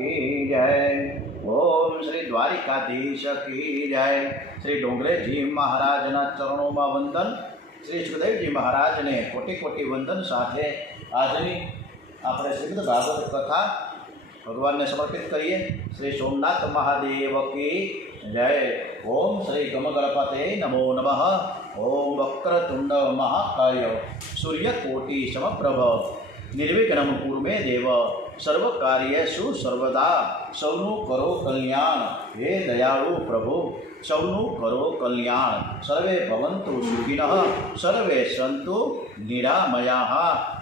की जय। ओम श्री द्वारिकाधीश की जय। श्री डोंगरेजी महाराजना चरणों में वंदन। श्री सुखदेवजी महाराज ने कोटि कोटि वंदन साथे आजनी આપણે શ્રીમદ ભાગવત કથા ભગવાનને સમર્પિત કરીએ। શ્રી સોમનાથ મહાદેવ की जय। ओम श्री गमगणपते नमो नमः। ओम वक्रतुंड महाकाय सूर्यकोटि समप्रभ निर्विघ्नं कुरु मे देव सर्वकार्येषु सर्वदा सौनु करो कल्याण। हे दयाळु प्रभु सौनु करो कल्याण। सर्वे भवन्तु सुखिनः सर्वे सन्तु निरामयाः।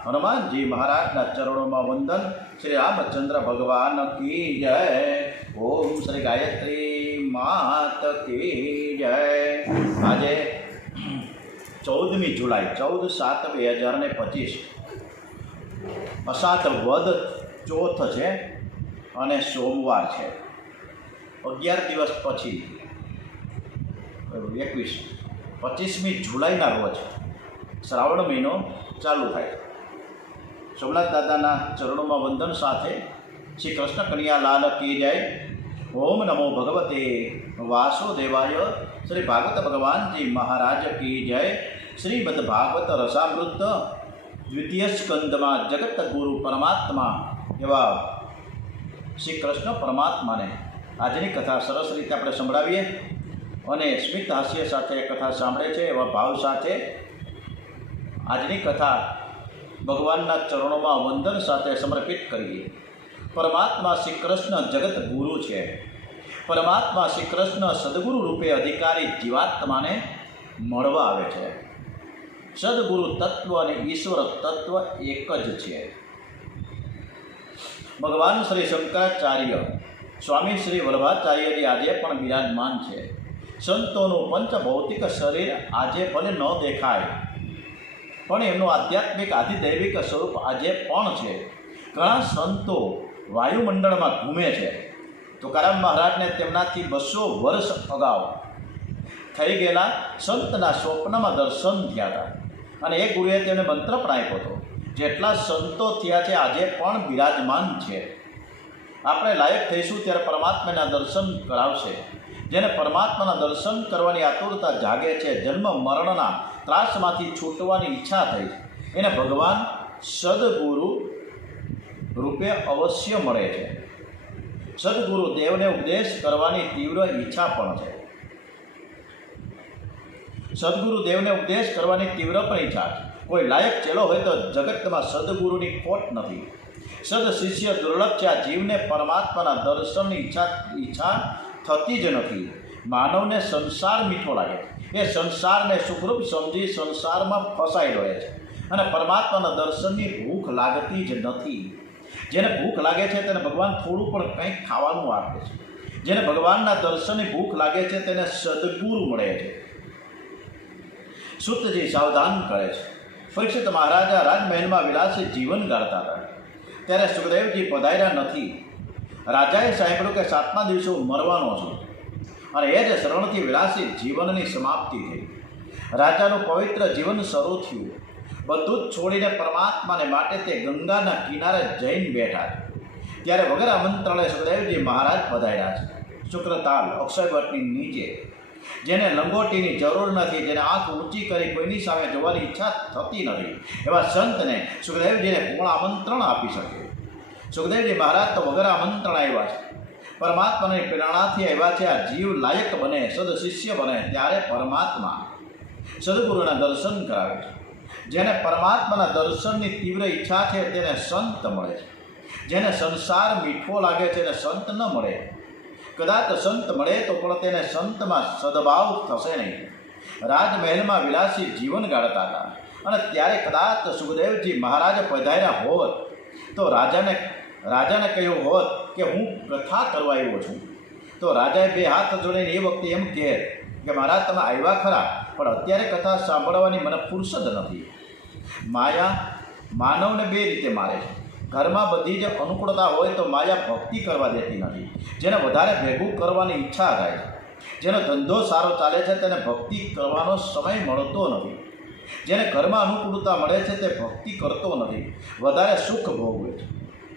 हनुमान जी महाराज चरणों में वंदन। श्री रामचंद्र भगवान की जय। ओम श्री गायत्री मात की जय। आज 14 जुलाई 14/7/2025 अषाढ़ वद चौथ है और सोमवार है। 11 दिवस पछी 25મી जुलाई रोज श्रावण महीनो चालू थाय। सोमनाथ दादा चरणों में वंदन साथे श्री कृष्ण कन्या लाल की जय। ओम नमो भगवते वासुदेवाय। श्री भागवत भगवान जी महाराज की जय। श्रीमद् भागवत रसामृत द्वितीय स्कंद में जगत गुरु परमात्मा एवं श्री कृष्ण परमात्मा ने आजनी कथा सरस रीते આપણે સંભળાવીએ અને સ્મિત હાસ્ય સાથે કથા સાંભળે છે એવા ભાવ સાથે આજની કથા ભગવાનના ચરણોમાં વંદન સાથે સમર્પિત કરીએ। પરમાત્મા શ્રી કૃષ્ણ જગત ગુરુ છે। પરમાત્મા શ્રી કૃષ્ણ સદગુરુ રૂપે અધિકારી જીવાત્માને મળવા આવે છે। સદગુરુ તત્વ અને ઈશ્વર તત્વ એક જ છે। ભગવાન શ્રી શંકરાચાર્ય સ્વામી શ્રી વલ્લભાચાર્યજી આજે પણ બિરાજમાન છે। સંતોનું પંચભૌતિક શરીર આજે ભલે ન દેખાય પણ એમનું આધ્યાત્મિક આધિદૈવિક સ્વરૂપ આજે પણ છે। ઘણા સંતો વાયુમંડળમાં ઘૂમે છે। તુકારામ મહારાજને તેમનાથી 200 વર્ષ અગાઉ થઈ ગયેલા સંતના સ્વપ્નમાં દર્શન થયા હતા અને એ ગુરુએ તેમને મંત્ર પણ આપ્યો હતો। જેટલા સંતો થયા છે આજે પણ બિરાજમાન છે। આપણે લાયક થઈશું ત્યારે પરમાત્માના દર્શન કરાવશે। જેને પરમાત્માના દર્શન કરવાની આતુરતા જાગે છે, જન્મ મરણના ત્રાસમાંથી છૂટવાની ઈચ્છા થઈ એને ભગવાન સદગુરુ રૂપે અવશ્ય મળે છે। સદગુરુ દેવને ઉપદેશ કરવાની તીવ્ર ઈચ્છા પણ છે। સદગુરુ દેવને ઉપદેશ કરવાની તીવ્ર પણ ઈચ્છા છે। કોઈ લાયક ચેલો હોય તો જગતમાં સદગુરુની ખોટ નથી। સદ શિષ્ય દુર્લભ છે। આ જીવને પરમાત્માના દર્શનની ઈચ્છા થતી જ નથી। માનવને સંસાર મીઠો લાગે, એ સંસારને સુખરૂપ સમજી સંસારમાં ફસાઈ રહે છે અને પરમાત્માના દર્શનની ભૂખ લાગતી જ નથી। જેને ભૂખ લાગે છે તેને ભગવાન થોડું પણ કંઈક ખાવાનું આપે છે। જેને ભગવાનના દર્શનની ભૂખ લાગે છે તેને સદગુરુ મળે છે। સુતજી સાવધાન કરે છે। પરીક્ષિત મહારાજા રાજમહેલમાં વિલાસી જીવન ગાળતા હતા ત્યારે સુખદેવજી પધાર્યા નથી। રાજાએ સાંભળ્યું કે 7મા દિવસે હું મરવાનો છું અને એ જ શરણથી વિલાસી જીવનની સમાપ્તિ થઈ। રાજાનું પવિત્ર જીવન શરૂ થયું। બધું જ છોડીને પરમાત્માને માટે તે ગંગાના કિનારે જઈને બેઠા છે। ત્યારે વગર આમંત્રણે સુખદેવજી મહારાજ પધાર્યા છે। શુક્રતાલ અક્ષયવટની નીચે જેને લંગોટીની જરૂર નથી, જેને આંખ ઊંચી કરી કોઈની સામે જોવાની ઈચ્છા થતી નથી એવા સંતને સુખદેવજીને કોણ આમંત્રણ આપી શકે। સુખદેવજી મહારાજ તો વગર આમંત્રણ આવ્યા છે। પરમાત્માની પ્રેરણાથી આવ્યા છે। આ જીવ લાયક બને, સદ શિષ્ય બને ત્યારે પરમાત્મા સદગુરુના દર્શન કરાવે છે। જેને પરમાત્માના દર્શનની તીવ્ર ઈચ્છા છે તેને સંત મળે છે। જેને સંસાર મીઠો લાગે છે એને સંત ન મળે। કદાચ સંત મળે તો પણ તેને સંતમાં સદભાવ થશે નહીં। રાજમહેલમાં વિલાસી જીવન ગાળતા હતા અને ત્યારે કદાચ સુખદેવજી મહારાજ પધાર્યા હોત તો રાજાને કહ્યું હોત કે હું કથા કરવા આવ્યો છું તો રાજાએ 2 હાથ જોડીને એ વખતે એમ કહે કે મહારાજ તમે આવ્યા ખરા પણ અત્યારે કથા સાંભળવાની મને ફુરસદ નથી। માયા માનવને 2 રીતે મારે છે। ઘરમાં બધી જ અનુકૂળતા હોય તો માયા ભક્તિ કરવા દેતી નથી। જેને વધારે ભેગું કરવાની ઈચ્છા થાય છે, જેનો ધંધો સારો ચાલે છે તેને ભક્તિ કરવાનો સમય મળતો નથી। જેને ઘરમાં અનુકૂળતા મળે છે તે ભક્તિ કરતો નથી, વધારે સુખ ભોગવે છે।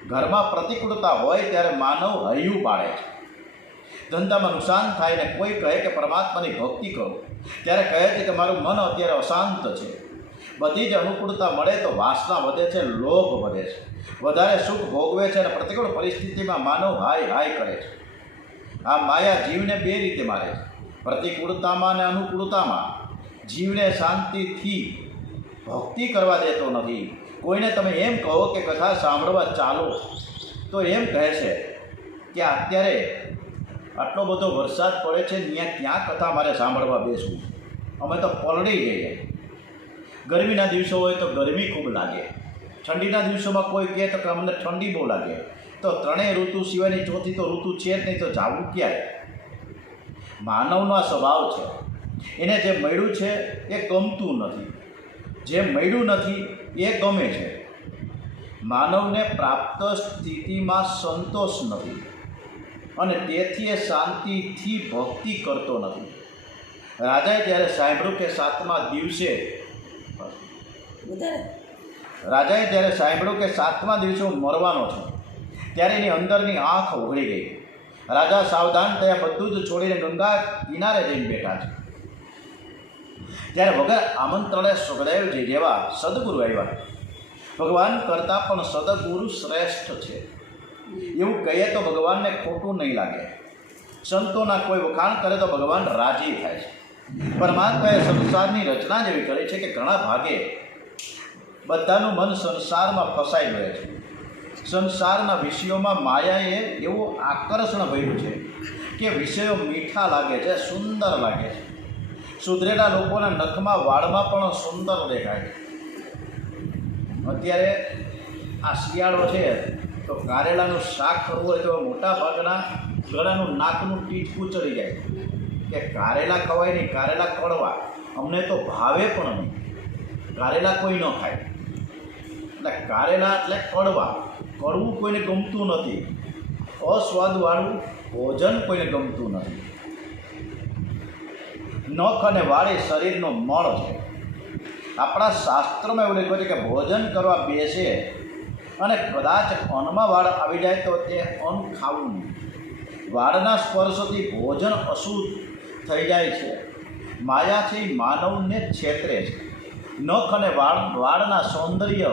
ઘરમાં પ્રતિકૂળતા હોય ત્યારે માનવ હૈયું પાડે છે. ધંધામાં નુકસાન થાય ને કોઈ કહે કે પરમાત્માની ભક્તિ કરો, ત્યારે કહે છે કે મારું મન અત્યારે અશાંત છે. બધી જ અનુકૂળતા મળે તો વાસના વધે છે, લોભ વધે છે, વધારે સુખ ભોગવે છે અને પ્રતિકૂળ પરિસ્થિતિમાં માનવ હાય હાય કરે છે. આ માયા જીવને બે રીતે મારે છે, પ્રતિકૂળતામાં અને અનુકૂળતામાં. જીવને શાંતિથી ભક્તિ કરવા દેતો નથી. કોઈને તમે એમ કહો કે કથા સાંભળવા ચાલો તો એમ કહે છે કે અત્યારે આટલો બધો વરસાદ પડે છે, ત્યાં ક્યાં કથા મારે સાંભળવા બેસવું, અમે તો પલળી જઈએ. ગરમીના દિવસો હોય તો ગરમી ખૂબ લાગે, ઠંડીના દિવસોમાં કોઈ કહે તો કે અમને ઠંડી બહુ લાગે. તો ત્રણેય ઋતુ સિવાયની ચોથી તો ઋતુ છે જ નહીં, તો જાવું ક્યારે? માનવનો આ સ્વભાવ છે. એને જે મળ્યું છે એ ગમતું નથી, જે મળ્યું નથી એ ગમે છે. માનવને પ્રાપ્ત સ્થિતિમાં સંતોષ નથી અને તેથી એ શાંતિથી ભક્તિ કરતો નથી. રાજાએ જ્યારે સાંભળ્યું કે સાતમા દિવસે હું મરવાનો છું, ત્યારે એની અંદરની આંખ ઉઘડી ગઈ. રાજા સાવધાન થયા, બધું જ છોડીને ગંગા કિનારે જઈને બેઠા છે. ત્યારે વગર આમંત્રણે સુખદેવજી જેવા સદગુરુ આવ્યા. ભગવાન કરતાં પણ સદગુરુ શ્રેષ્ઠ છે એવું કહીએ તો ભગવાનને ખોટું નહીં લાગે. સંતોના કોઈ વખાણ કરે તો ભગવાન રાજી થાય છે. પરમાત્માએ સંસારની રચના જેવી કરી છે કે ઘણા ભાગે બધાનું મન સંસારમાં ફસાઈ રહે છે. સંસારના વિષયોમાં માયાએ એવું આકર્ષણ ભર્યું છે કે વિષયો મીઠા લાગે છે, સુંદર લાગે છે. સુધરેલા લોકોના નખમાં વાળમાં પણ સુંદર દેખાય છે. અત્યારે આ શિયાળો છે તો કારેલાનું શાક કરવું હોય તો મોટા ભાગના ગળાનું નાકનું ટીચકું ચડી જાય કે કારેલા ખવાય નહીં, કારેલા કડવા. અમને તો ભાવે પણ નહીં, કારેલા કોઈ ન ખાય. એટલે કારેલા એટલે કડવા, કડવું કોઈને ગમતું નથી. અસ્વાદવાળું ભોજન કોઈને ગમતું નથી. નખ અને વાળ એ શરીરનો મળ છે. આપણા શાસ્ત્રોમાં એવું લખ્યું છે કે ભોજન કરવા બેસે અને કદાચ અન્નમાં વાળ આવી જાય તો તે અન્ન ખાવું નહીં. વાળના સ્પર્શથી ભોજન અશુદ્ધ થઈ જાય છે. માયા છે એ માનવને છેતરે છે. નખ અને વાળના સૌંદર્ય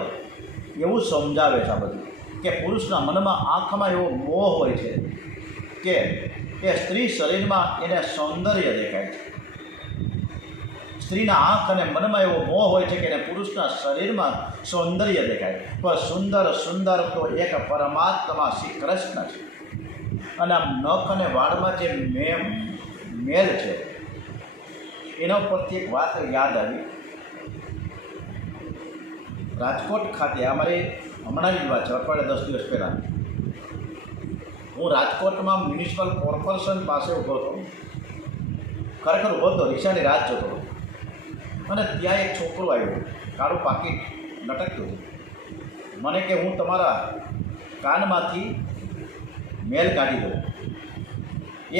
એવું સમજાવે છે આ બધું કે પુરુષના મનમાં આંખમાં એવો મોહ હોય છે કે એ સ્ત્રી શરીરમાં એને સૌંદર્ય દેખાય છે. સ્ત્રીના આંખ અને મનમાં એવો મોહ હોય છે કે એને પુરુષના શરીરમાં સૌંદર્ય દેખાય. પણ સુંદર તો એક પરમાત્મા શ્રી કૃષ્ણ છે. અને આમ નખ અને વાળમાં જે મેલ છે એના પરથી એક વાત યાદ આવી. રાજકોટ ખાતે અમારી હમણાંની જ વાત છે, અઠવાડિયા 10 દિવસ પહેલાં હું રાજકોટમાં મ્યુનિસિપલ કોર્પોરેશન પાસે ઊભો હતો. ખરેખર ઊભો હતો, રિક્ષાની રાહ જોતો હતો. અને ત્યાં એક છોકરો આવ્યો, કાળું પાકીટ લટકતું હતું. મને કે હું તમારા કાનમાંથી મેલ કાઢી દઉં.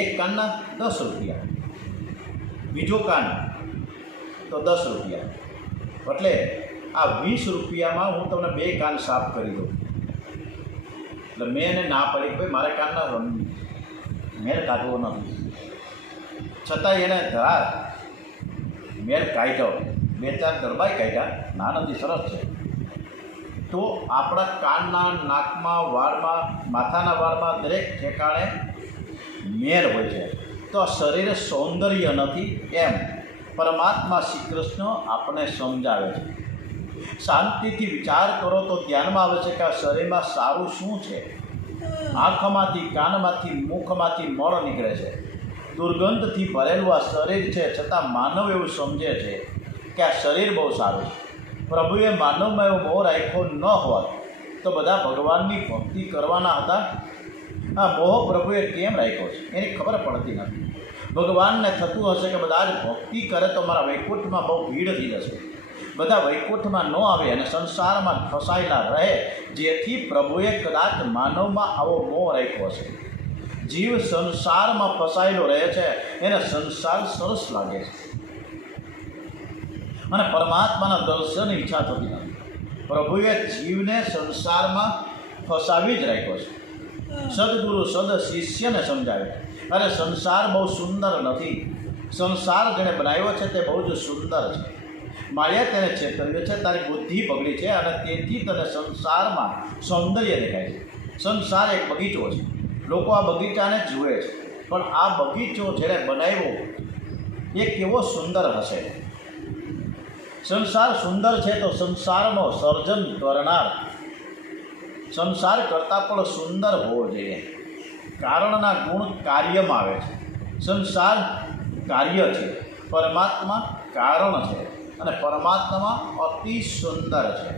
એક કાનના 10 રૂપિયા, બીજો કાન તો 10 રૂપિયા, એટલે આ 20 રૂપિયામાં હું તમને 2 કાન સાફ કરી દઉં. એટલે મેં એને ના પડી, ભાઈ મારે કાનના મેલ કાઢવો નથી. છતાં એને ધરાર મેલ કાઢ્યો, 2-4 ગરબાઈ કાઢ્યા. ના નથી, સરસ છે. તો આપણા કાનના, નાકમાં, વાળમાં, માથાના વાળમાં દરેક ઠેકાણે મેલ હોય છે. તો આ શરીરે સૌંદર્ય નથી એમ પરમાત્મા શ્રી કૃષ્ણ આપણને સમજાવે છે. શાંતિથી વિચાર કરો તો ધ્યાનમાં આવે છે કે આ શરીરમાં સારું શું છે. આંખમાંથી, કાનમાંથી, મુખમાંથી મળ નીકળે છે. દુર્ગંધથી ભરેલું આ શરીર છે, છતાં માનવ એવું સમજે છે કે આ શરીર બહુ સારું છે. પ્રભુએ માનવમાં એવો મોહ રાખ્યો ન હોત તો બધા ભગવાનની ભક્તિ કરવાના હતા. આ મોહ પ્રભુએ કેમ રાખ્યો છે એની ખબર પડતી નથી. ભગવાનને થતું હશે કે બધા જ ભક્તિ કરે તો મારા વૈકુંઠમાં બહુ ભીડ થઈ જશે, બધા વૈકુંઠમાં ન આવે અને સંસારમાં ફસાયેલા રહે, જેથી પ્રભુએ કદાચ માનવમાં આવો મોહ રાખ્યો હશે. જીવ સંસારમાં ફસાયેલો રહે છે, એને સંસાર સરસ લાગે છે અને પરમાત્માના દર્શનની ઈચ્છા થતી નથી. પ્રભુએ જીવને સંસારમાં ફસાવી જ રાખ્યો છે. સદગુરુ સદ શિષ્યને સમજાવે, અરે સંસાર બહુ સુંદર નથી, સંસાર જેણે બનાવ્યો છે તે બહુ જ સુંદર છે. માયા તેને છેતર્યો છે, તારી બુદ્ધિ બગડી છે અને તેથી તને સંસારમાં સૌંદર્ય દેખાય છે. સંસાર એક બગીચો છે, લોકો આ બગીચાને જ જુએ છે, પણ આ બગીચો જેણે બનાવ્યો એ કેવો સુંદર હશે. સંસાર સુંદર છે તો સંસારનો સર્જન કરનાર સંસાર કરતાં પણ સુંદર હોવો જોઈએ. કારણના ગુણ કાર્યમાં આવે છે. સંસાર કાર્ય છે, પરમાત્મા કારણ છે અને પરમાત્મા અતિ સુંદર છે.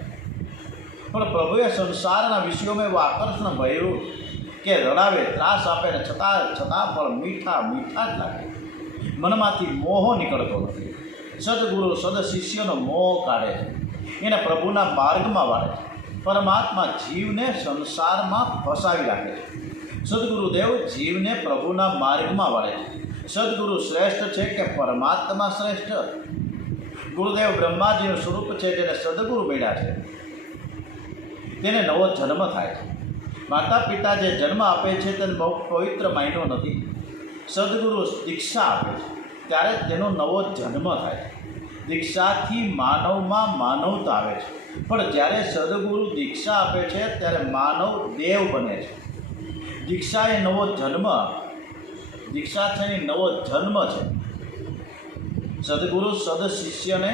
પણ પ્રભુએ સંસારના વિષયોમાં એવું આકર્ષણ ભર્યું કે રડાવે, ત્રાસ આપે ને છતાં પણ મીઠા મીઠા જ લાગે. મનમાંથી મોહ નીકળતો નથી. સદગુરુ સદ શિષ્યનો મોહ કાઢે છે, એને પ્રભુના માર્ગમાં વાળે છે. પરમાત્મા જીવને સંસારમાં ફસાવી રાખે છે. સદગુરુદેવ જીવને પ્રભુના માર્ગમાં વાળે છે. સદગુરુ શ્રેષ્ઠ છે કે પરમાત્મા શ્રેષ્ઠ? ગુરુદેવ બ્રહ્માજીનું સ્વરૂપ છે, જેને સદગુરુ મળ્યા છે તેને નવો જન્મ થાય છે. માતા પિતા જે જન્મ આપે છે તેને બહુ પવિત્ર માન્યો નથી. સદગુરુ દીક્ષા આપે છે ત્યારે તેનો નવો જન્મ થાય છે. દીક્ષાથી માનવમાં માનવતા આવે છે, પણ જ્યારે સદગુરુ દીક્ષા આપે છે ત્યારે માનવ દેવ બને છે. દીક્ષા એ નવો જન્મ, દીક્ષા છે એ નવો જન્મ છે. સદગુરુ સદ શિષ્યને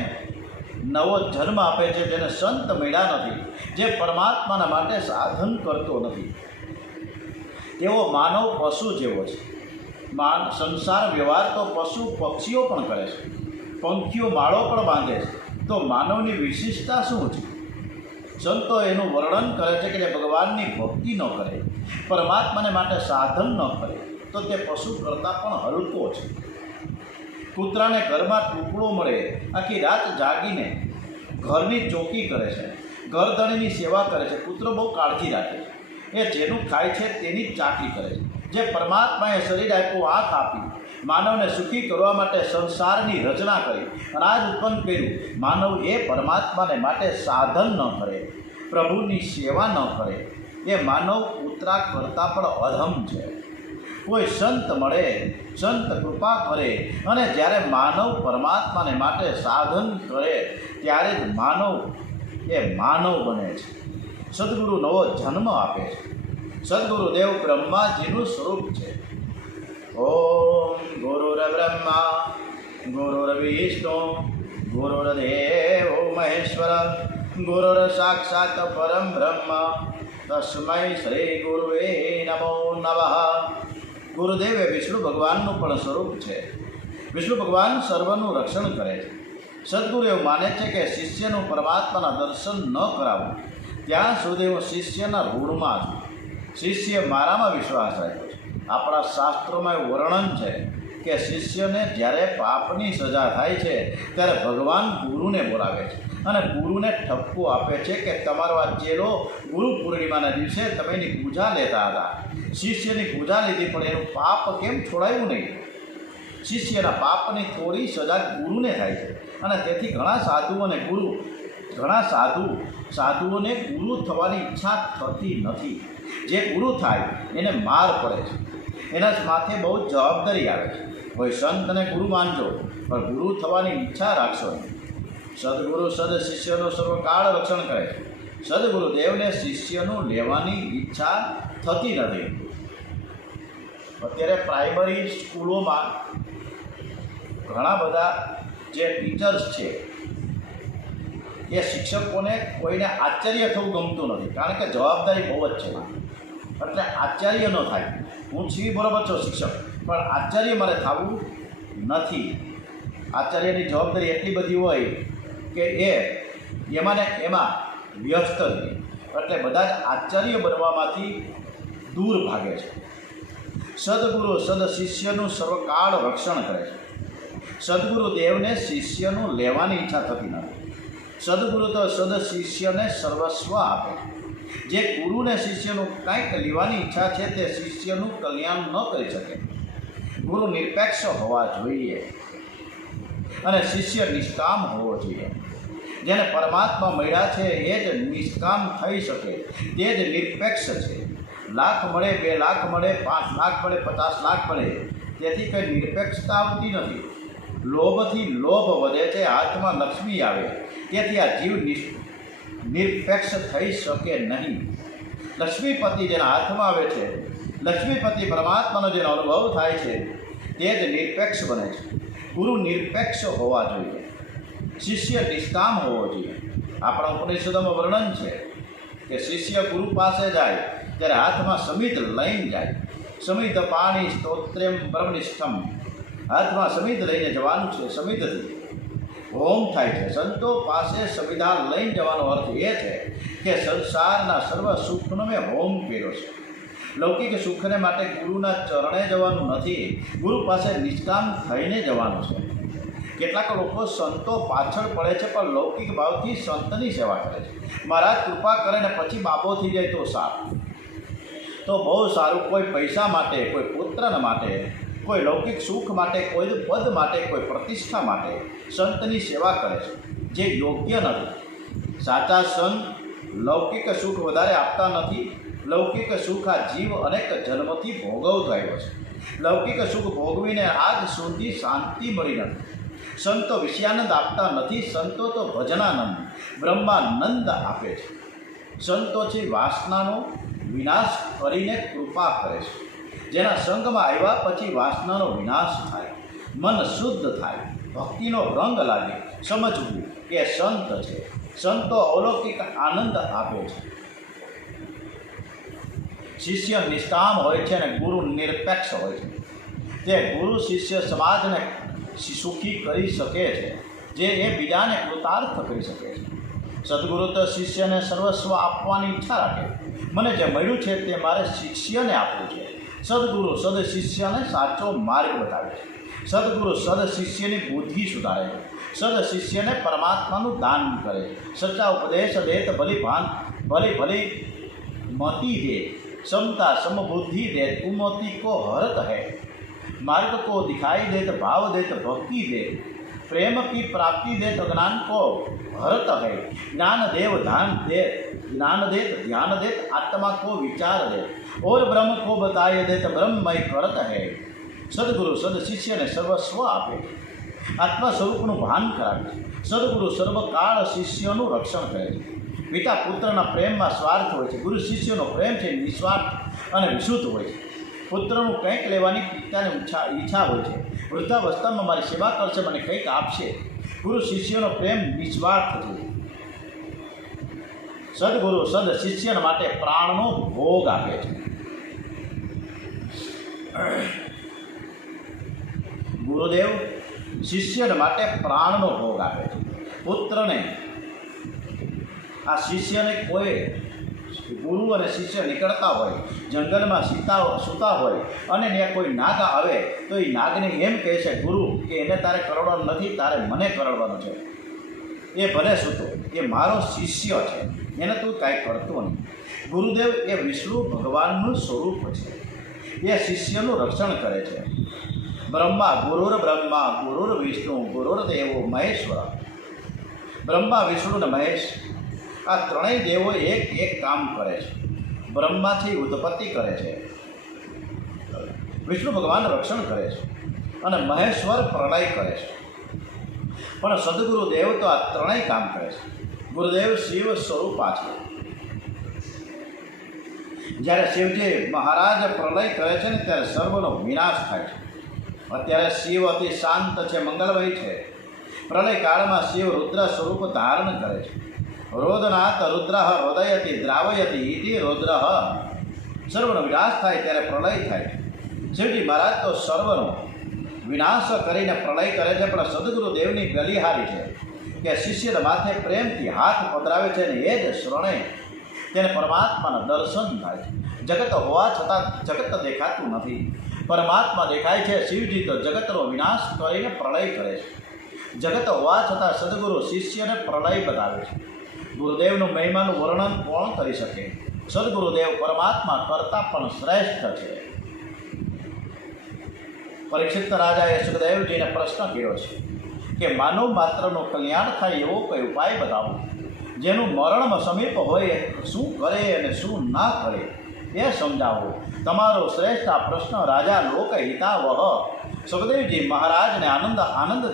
નવો જન્મ આપે છે, જેને સંત મળ્યા નથી, જે પરમાત્માના માટે સાધન કરતો નથી. તેવો માનવ પશુ જેવો છે. સંસાર વ્યવહાર તો પશુ પક્ષીઓ પણ કરે છે, પંખીઓ માળો પણ બાંધે છે, તો માનવની વિશિષ્ટતા શું છે? સંતો એનું વર્ણન કરે છે કે જે ભગવાનની ભક્તિ ન કરે, પરમાત્માને માટે સાધન ન કરે, તો તે પશુ કરતાં પણ હલકો છે. કૂતરાને ઘરમાં ટુકડો મળે, આખી રાત જાગીને ઘરની ચોકી કરે છે, ઘરધણીની સેવા કરે છે. કૂતરો બહુ કાળજી રાખે છે, એ જેનું ખાય છે તેની જ ચાકરી કરે છે. જે પરમાત્માએ શરીર આપ્યું, આંખ આપી, માનવને સુખી કરવા માટે સંસારની રચના કરી, અનાજ ઉત્પન્ન કર્યું, માનવ એ પરમાત્માને માટે સાધન ન કરે, પ્રભુની સેવા ન કરે, એ માનવ કૂતરા કરતાં પણ અધમ છે. કોઈ સંત મળે, સંત કૃપા કરે અને જ્યારે માનવ પરમાત્માને માટે સાધન કરે ત્યારે જ માનવ એ માનવ બને છે. સદગુરુ નવો જન્મ આપે છે. સદગુરુદેવ બ્રહ્માજીનું સ્વરૂપ છે. ઓમ ગુરુર બ્રહ્મા ગુરુર્વિષ્ણુ ગુરુર્દેવો મહેશ્વર ગુરુર સાક્ષાત પરમ બ્રહ્મ તસ્મૈ શ્રી ગુરુવે નમો નમઃ. ગુરુદેવ એ વિષ્ણુ ભગવાનનું પણ સ્વરૂપ છે. વિષ્ણુ ભગવાન સર્વનું રક્ષણ કરે છે. સદગુરુ એવું માને છે કે શિષ્યનું પરમાત્માના દર્શન ન કરાવવું ત્યાં સુધી હું શિષ્યના ઋણમાં છું. શિષ્ય મારામાં વિશ્વાસ રાખ્યો છે. આપણા શાસ્ત્રોમાં એવું વર્ણન છે કે શિષ્યને જ્યારે પાપની સજા થાય છે ત્યારે ભગવાન ગુરુને બોલાવે છે અને ગુરુને ઠપકો આપે છે કે તમારો આ ચેલો ગુરુ પૂર્ણિમાના દિવસે તમે એની પૂજા લેતા હતા, શિષ્યની પૂજા લીધી પણ એનું પાપ કેમ છોડાયું નહીં? શિષ્યના પાપની થોડી સજા ગુરુને થાય છે અને તેથી ઘણા સાધુઓને ગુરુ થવાની ઈચ્છા થતી નથી. જે ગુરુ થાય એને માર પડે છે, એના માથે બહુ જવાબદારી આવે છે. કોઈ સંતને ગુરુ માનજો પણ ગુરુ થવાની ઈચ્છા રાખશો નહીં. સદગુરુ સદ શિષ્યનું સર્વકાળ રક્ષણ કરે છે. સદગુરુદેવને શિષ્યનું લેવાની ઈચ્છા થતી નથી. અત્યારે પ્રાઇમરી સ્કૂલોમાં ઘણા બધા જે ટીચર્સ છે એ શિક્ષકોને કોઈને આચાર્ય થવું ગમતું નથી, કારણ કે જવાબદારી બહુ જ છે. એટલે આચાર્ય ન થાય. હું છીએ બરાબર છું શિક્ષક, પણ આચાર્ય મારે થવું નથી. આચાર્યની જવાબદારી એટલી બધી હોય કે એમાં વ્યસ્ત જ નહીં. એટલે બધા જ આચાર્ય બનવામાંથી દૂર ભાગે છે. સદગુરુ સદ શિષ્યનું સર્વકાળ રક્ષણ કરે છે. સદગુરુદેવને શિષ્યનું લેવાની ઈચ્છા થતી નથી. સદગુરુ તો સદ શિષ્યને સર્વસ્વ આપે. જે ગુરુને શિષ્યનું કંઈક લેવાની ઈચ્છા છે તે શિષ્યનું કલ્યાણ ન કરી શકે. ગુરુ નિરપેક્ષ હોવા જોઈએ અને શિષ્ય નિષ્કામ હોવો જોઈએ. જેને પરમાત્મા મળ્યા છે એ જ નિષ્કામ થઈ શકે, તે જ નિરપેક્ષ છે. લાખ મળે, 2 લાખ મળે, 5 લાખ મળે, 50 લાખ મળે, તેથી કંઈ નિરપેક્ષતા આવતી નથી. લોભથી લોભ વધે છે, હાથમાં લક્ષ્મી આવે, તેથી આ જીવ નિરપેક્ષ થઈ શકે નહીં. લક્ષ્મીપતિ જેના હાથમાં આવે છે, લક્ષ્મીપતિ પરમાત્માનો જેનો અનુભવ થાય છે, તે જ નિરપેક્ષ બને છે. ગુરુ નિરપેક્ષ હોવા જોઈએ, શિષ્ય નિષ્કામ હોવો જોઈએ. આપણા ઉપનિષદોમાં વર્ણન છે કે શિષ્ય ગુરુ પાસે જાય ત્યારે હાથમાં સમિત લઈને જાય. સમિત પાણી સ્તોત્રેમ બ્રહ્મનિષ્ઠમ, હાથમાં સમિત લઈને જવાનું છે. સમિતથી હોમ થાય છે. સંતો પાસે સમિધા લઈને જવાનો અર્થ એ છે કે સંસારના સર્વ સુખનો મેં હોમ કર્યો છે. લૌકિક સુખને માટે ગુરુના ચરણે જવાનું નથી, ગુરુ પાસે નિષ્કામ થઈને જવાનું છે. કેટલાક લોકો સંતો પાછળ પડે છે, પણ લૌકિક ભાવથી સંતની સેવા કરે છે. મહારાજ કૃપા કરે ને પછી બાબો થઈ જાય તો સારું, તો બહુ સારું. કોઈ પૈસા માટે, કોઈ પુત્રના માટે, કોઈ લૌકિક સુખ માટે, કોઈ પદ માટે, કોઈ પ્રતિષ્ઠા માટે સંતની સેવા કરે છે, જે યોગ્ય નથી. સાચા સંત લૌકિક સુખ વધારે આપતા નથી. લૌકિક સુખ આ જીવ અનેક જન્મથી ભોગવતો આવ્યો છે. લૌકિક સુખ ભોગવીને આજ સુધી શાંતિ મળી નથી. સંતો વિષયાનંદ આપતા નથી, સંતો તો ભજનાનંદ, બ્રહ્માનંદ આપે છે. સંતો છે વાસનાનો વિનાશ કરીને કૃપા કરે છે. જેના સંગમાં આવ્યા પછી વાસનાનો વિનાશ થાય, મન શુદ્ધ થાય, ભક્તિનો રંગ લાગે, સમજવું કે સંત છે. સંતો અલૌકિક આનંદ આપે છે. શિષ્ય નિષ્કામ હોય છે અને ગુરુ નિરપેક્ષ હોય છે. તે ગુરુ શિષ્ય સમાજને સુખી કરી શકે છે, જે એ બીજાને કૃતાર્થ કરી શકે છે. સદગુરુ તો શિષ્યને સર્વસ્વ આપવાની ઈચ્છા રાખે. મને જે મળ્યું છે તે મારે શિષ્યને આપવું છે. સદગુરુ સદ શિષ્યને સાચો માર્ગ બતાવે છે. સદગુરુ સદ શિષ્યની બુદ્ધિ સુધારે છે. સદ શિષ્યને પરમાત્માનું દાન કરે. સચ્ચા ઉપદેશ દેત ભલી મતી દે, समता समबुद्धि दे, कुमति को हरत है, मार्ग को दिखाई दे तो भाव दे तो भक्ति दे, प्रेम की प्राप्ति दे तो ज्ञान को हरत है, ज्ञान देव ध्यान दे, ज्ञान दे तो ध्यान दे, आत्मा को विचार दे, और ब्रह्म को बताए दे तो ब्रह्ममय करत है. सदगुरु सद शिष्य ने सर्वस्व आपे, आत्मा स्वरूपનું ભાન કરાવે. સદગુરુ સર્વકાળ શિષ્યનું રક્ષણ કરે છે. પિતા પુત્રના પ્રેમમાં સ્વાર્થ હોય છે, ગુરુ શિષ્યનો પ્રેમ છે નિસ્વાર્થ અને વિશુદ્ધ હોય છે. પુત્રનું કંઈક લેવાની પિતાને ઈચ્છા હોય છે. વૃદ્ધાવસ્થામાં મારી સેવા કરશે, મને કંઈક આપશે. ગુરુ શિષ્યનો પ્રેમ નિસ્વાર્થ છે. સદગુરુ સદ શિષ્ય માટે પ્રાણનો ભોગ આપે છે. ગુરુદેવ શિષ્ય માટે પ્રાણનો ભોગ આપે છે. પુત્રને આ શિષ્યને કોઈ ગુરુ અને શિષ્ય નીકળતા હોય, જંગલમાં સૂતા હોય અને ત્યાં કોઈ નાગ આવે તો એ નાગને એમ કહે છે ગુરુ કે એને તારે કરડવાનું નથી, તારે મને કરડવાનું છે. એ ભલે સૂતો, એ મારો શિષ્ય છે, એને તું કાંઈ કરતો નહીં. ગુરુદેવ એ વિષ્ણુ ભગવાનનું સ્વરૂપ છે. એ શિષ્યનું રક્ષણ કરે છે. બ્રહ્મા ગુરુર વિષ્ણુ ગુરુર્દેવો મહેશ્વર. બ્રહ્મા વિષ્ણુ અને મહેશ આ ત્રણેય દેવો એક કામ કરે છે. બ્રહ્માથી ઉત્પત્તિ કરે છે, વિષ્ણુ ભગવાન રક્ષણ કરે છે અને મહેશ્વર પ્રલય કરે છે. પણ સદગુરુદેવ તો આ ત્રણેય કામ કરે છે. ગુરુદેવ શિવ સ્વરૂપા છે. જ્યારે શિવજી મહારાજ પ્રલય કરે છે ને ત્યારે સર્વનો વિનાશ થાય છે. અત્યારે શિવ અતિ શાંત છે, મંગલમય છે. પ્રલય કાળમાં શિવ રુદ્ર સ્વરૂપ ધારણ કરે છે. રોદનાથ રુદ્ર હૃદયથી દ્રાવયતી ઇતિ રુદ્ર. સર્વનો વિનાશ થાય ત્યારે પ્રલય થાય. શિવજી મહારાજ તો સર્વનો વિનાશ કરીને પ્રલય કરે છે. પણ સદગુરુદેવની ગલિહારી છે કે શિષ્યના માથે પ્રેમથી હાથ પધરાવે છે અને એ જ શરણે તેને પરમાત્માના દર્શન થાય છે. જગત હોવા છતાં જગત દેખાતું નથી, પરમાત્મા દેખાય છે. શિવજી તો જગતનો વિનાશ કરીને પ્રલય કરે છે. જગત હોવા છતાં સદગુરુ શિષ્યને પ્રલય બતાવે છે. ગુરુદેવનું મહિમાનું વર્ણન કોણ કરી શકે? સદગુરુદેવ પરમાત્મા કરતાં પણ શ્રેષ્ઠ છે. પરીક્ષિત રાજાએ સુખદેવજીને પ્રશ્ન કર્યો છે કે માનવ માત્રનું કલ્યાણ થાય એવો કોઈ ઉપાય બતાવો, જેનું મરણમાં સમીપ હોય શું કરે અને શું ના કરે એ સમજાવો. તમારો શ્રેષ્ઠ આ પ્રશ્ન રાજા લોક હિતાવહ. સુખદેવજી મહારાજને આનંદ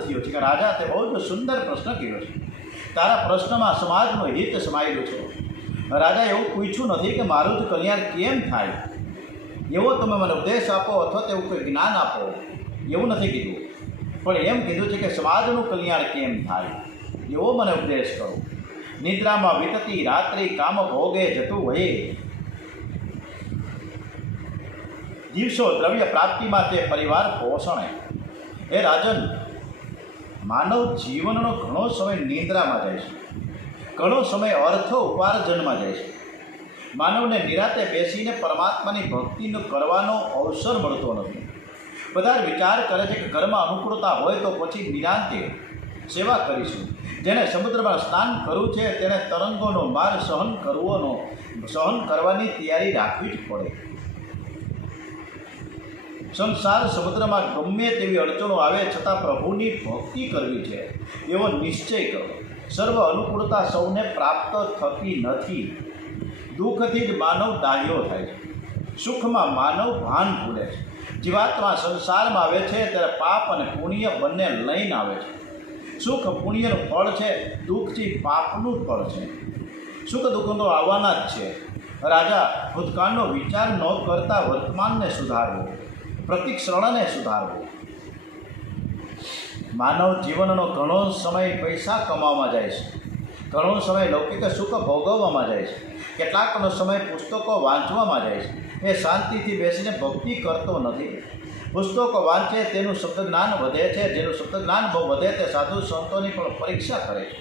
થયો છે કે રાજા, તે બહુ જ સુંદર પ્રશ્ન કર્યો છે. તારા પ્રશ્નમાં સમાજનું હિત સમાયેલું છે. રાજા એવું પૂછ્યું નથી કે મારું જ કલ્યાણ કેમ થાય, એવો તમે મને ઉપદેશ આપો અથવા તેવું કોઈ જ્ઞાન આપો, એવું નથી કીધું. પણ એમ કીધું છે કે સમાજનું કલ્યાણ કેમ થાય એવો મને ઉપદેશ કરો. નિદ્રામાં વિતતી રાત્રિ કામ ભોગે જતું વયે. દિવસો દ્રવ્ય પ્રાપ્તિમાં તે પરિવાર પોષણે. એ રાજન, માનવ જીવનનો ઘણો સમય નિદ્રામાં જાય છે, ઘણો સમય અર્થ ઉપાર્જનમાં જાય છે. માનવને નિરાતે બેસીને પરમાત્માની ભક્તિ કરવાનો અવસર મળતો નથી. બધા વિચાર કરે છે કે ઘરમાં અનુકૂળતા હોય તો પછી નિરાંતે સેવા કરીશું. જેને સમુદ્રમાં સ્નાન કરવું છે તેને તરંગોનો માર સહન કરવાની તૈયારી રાખવી જ પડે. સંસાર સમુદ્રમાં ગમે તેવી અડચણો આવે છતાં પ્રભુની ભક્તિ કરવી છે એવો નિશ્ચય કરો. સર્વ અનુકૂળતા સૌને પ્રાપ્ત થતી નથી. દુઃખથી જ માનવ દાહ્યો થાય છે, સુખમાં માનવ ભાન ભૂલે છે. જીવાત્મા સંસારમાં આવે છે ત્યારે પાપ અને પુણ્ય બંને લઈને આવે છે. સુખ પુણ્યનું ફળ છે, દુઃખથી પાપનું ફળ છે. સુખ દુઃખ તો આવવાના જ છે. રાજા, ભૂતકાળનો વિચાર ન કરતા વર્તમાનને સુધારવો, પ્રતિક્ષણને સુધારવો. માનવ જીવનનો ઘણો સમય પૈસા કમાવામાં જાય છે, ઘણો સમય લૌકિક સુખ ભોગવવામાં જાય છે, કેટલાકનો સમય પુસ્તકો વાંચવામાં જાય છે. એ શાંતિથી બેસીને ભક્તિ કરતો નથી. પુસ્તકો વાંચે તેનું શબ્દજ્ઞાન વધે છે, જેનું શબ્દજ્ઞાન બહુ વધે તે સાધુ સંતોની પણ પરીક્ષા કરે છે.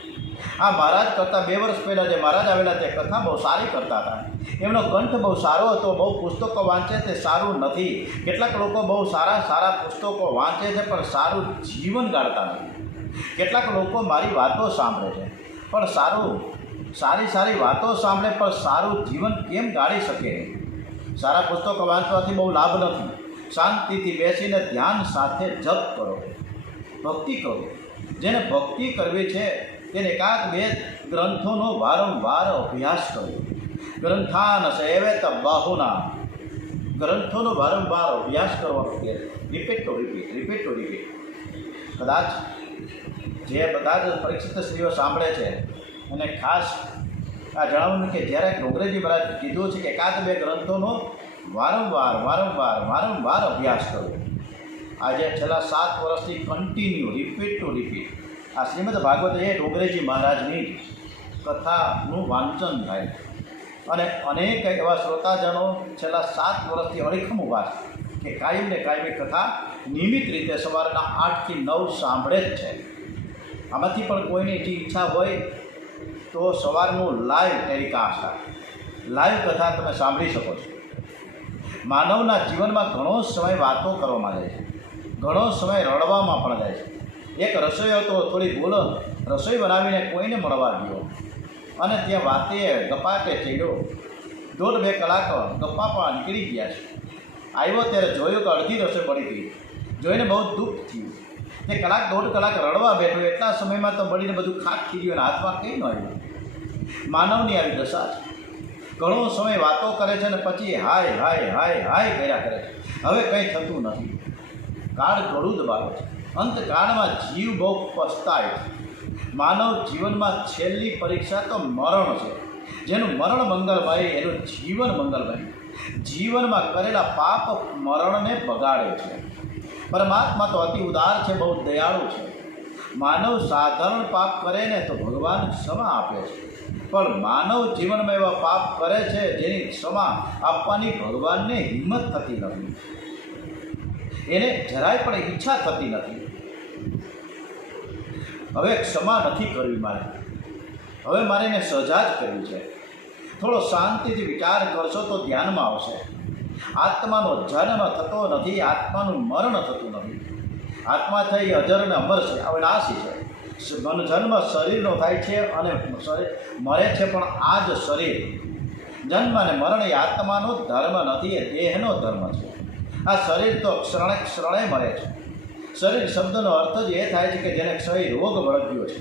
આ મહારાજ કરતાં 2 વર્ષ પહેલાં જે મહારાજ આવેલા તે કથા બહુ સારી કરતા હતા. એમનો કંઠ બહુ સારો હતો. બહુ પુસ્તકો વાંચે તે સારું નથી. કેટલાક લોકો બહુ સારા પુસ્તકો વાંચે છે પણ સારું જીવન ગાળતા નથી. કેટલાક લોકો મારી વાતો સાંભળે છે પણ સારી વાતો સાંભળે પણ સારું જીવન કેમ ગાળી શકે? સારા પુસ્તકો વાંચવાથી બહુ લાભ નથી. શાંતિથી બેસીને ધ્યાન સાથે જપ કરો, ભક્તિ કરો. જેને ભક્તિ કરવી છે તેને 1-2 ગ્રંથોનો વારંવાર અભ્યાસ કરો. ગ્રંથાન સેવેત બાહુના. ગ્રંથોનો વારંવાર અભ્યાસ કરવાનો છે. Repeat to repeat. કદાચ જે બધા જ પરીક્ષિત સ્ત્રીઓ સાંભળે છે અને ખાસ આ જણાવવાનું કે જ્યારે ડોંગરેજી મહારાજ કીધું છે કે 1-2 ગ્રંથોનો વારંવાર અભ્યાસ કરો. આજે છેલ્લા 7 વર્ષથી કન્ટિન્યુ રિપીટ ટુ રિપીટ આ શ્રીમદ ભાગવત એ ડોંગરેજી મહારાજની કથાનું વાંચન થાય. અને અનેક એવા શ્રોતાજનો છેલ્લા 7 વર્ષથી અડીખમ ઊભા છે કે કાયમને કાયમી કથા નિયમિત રીતે સવારના 8 થી 9 સાંભળે જ છે. આમાંથી પણ કોઈની ઈચ્છા હોય તો સવારનું લાઈવ ટેલિકાસ્ટ, લાઈવ કથા તમે સાંભળી શકો છો. માનવના જીવનમાં ઘણો સમય વાતો કરવામાં જાય છે, ઘણો સમય રડવામાં પણ જાય છે. એક રસોઈ હતો, થોડી ભૂલ રસોઈ બનાવીને કોઈને મળવા ગયો અને ત્યાં વાતે ગપાટે ચડ્યો. 1.5-2 કલાક ગપ્પા નીકળી ગયા છે. આવ્યો ત્યારે જોયું કે અડધી રસોઈ બળી ગઈ. જોઈને બહુ દુઃખ થયું. તે 1-1.5 કલાક રડવા બેઠો. એટલા સમયમાં તો બળીને બધું ખાક થઈ ગયું અને હાથમાં કંઈ ન આવ્યું. માનવની આવી દશા છે. ઘણો સમય વાતો કરે છે અને પછી હાય કર્યા કરે છે. હવે કંઈ થતું નથી. કાળ ઘડું દબાવે છે. અંતકાળમાં જીવ બહુ પસ્તાય છે. માનવ જીવનમાં છેલ્લી પરીક્ષા તો મરણ છે. જેનું મરણ મંગલમય એનું જીવન મંગલમય. જીવનમાં કરેલા પાપ મરણને બગાડે છે. પરમાત્મા તો અતિ ઉદાર છે, બહુ દયાળુ છે. માનવ સાધારણ પાપ કરે ને તો ભગવાન ક્ષમા આપે છે, પણ માનવ જીવનમાં એવા પાપ કરે છે જેની ક્ષમા આપવાની ભગવાનને હિંમત થતી નથી. એને જરાય પણ ઈચ્છા થતી નથી. હવે ક્ષમા નથી કરવી મારે, હવે મારે એને સજા જ કરવી છે. થોડો શાંતિથી વિચાર કરશો તો ધ્યાનમાં આવશે. આત્માનો જન્મ થતો નથી, આત્માનું મરણ થતું નથી. આત્મા થઈ અજર અને અમર છે, અવિનાશી છે. જન્મ શરીરનો થાય છે અને મરે છે, પણ આ જ શરીર. જન્મ અને મરણ એ આત્માનો ધર્મ નથી, એ દેહનો ધર્મ છે. આ શરીર તો ક્ષણે મરે છે. શરીર શબ્દનો અર્થ જ એ થાય છે કે જેને ક્ષય રોગ વળગ્યો છે.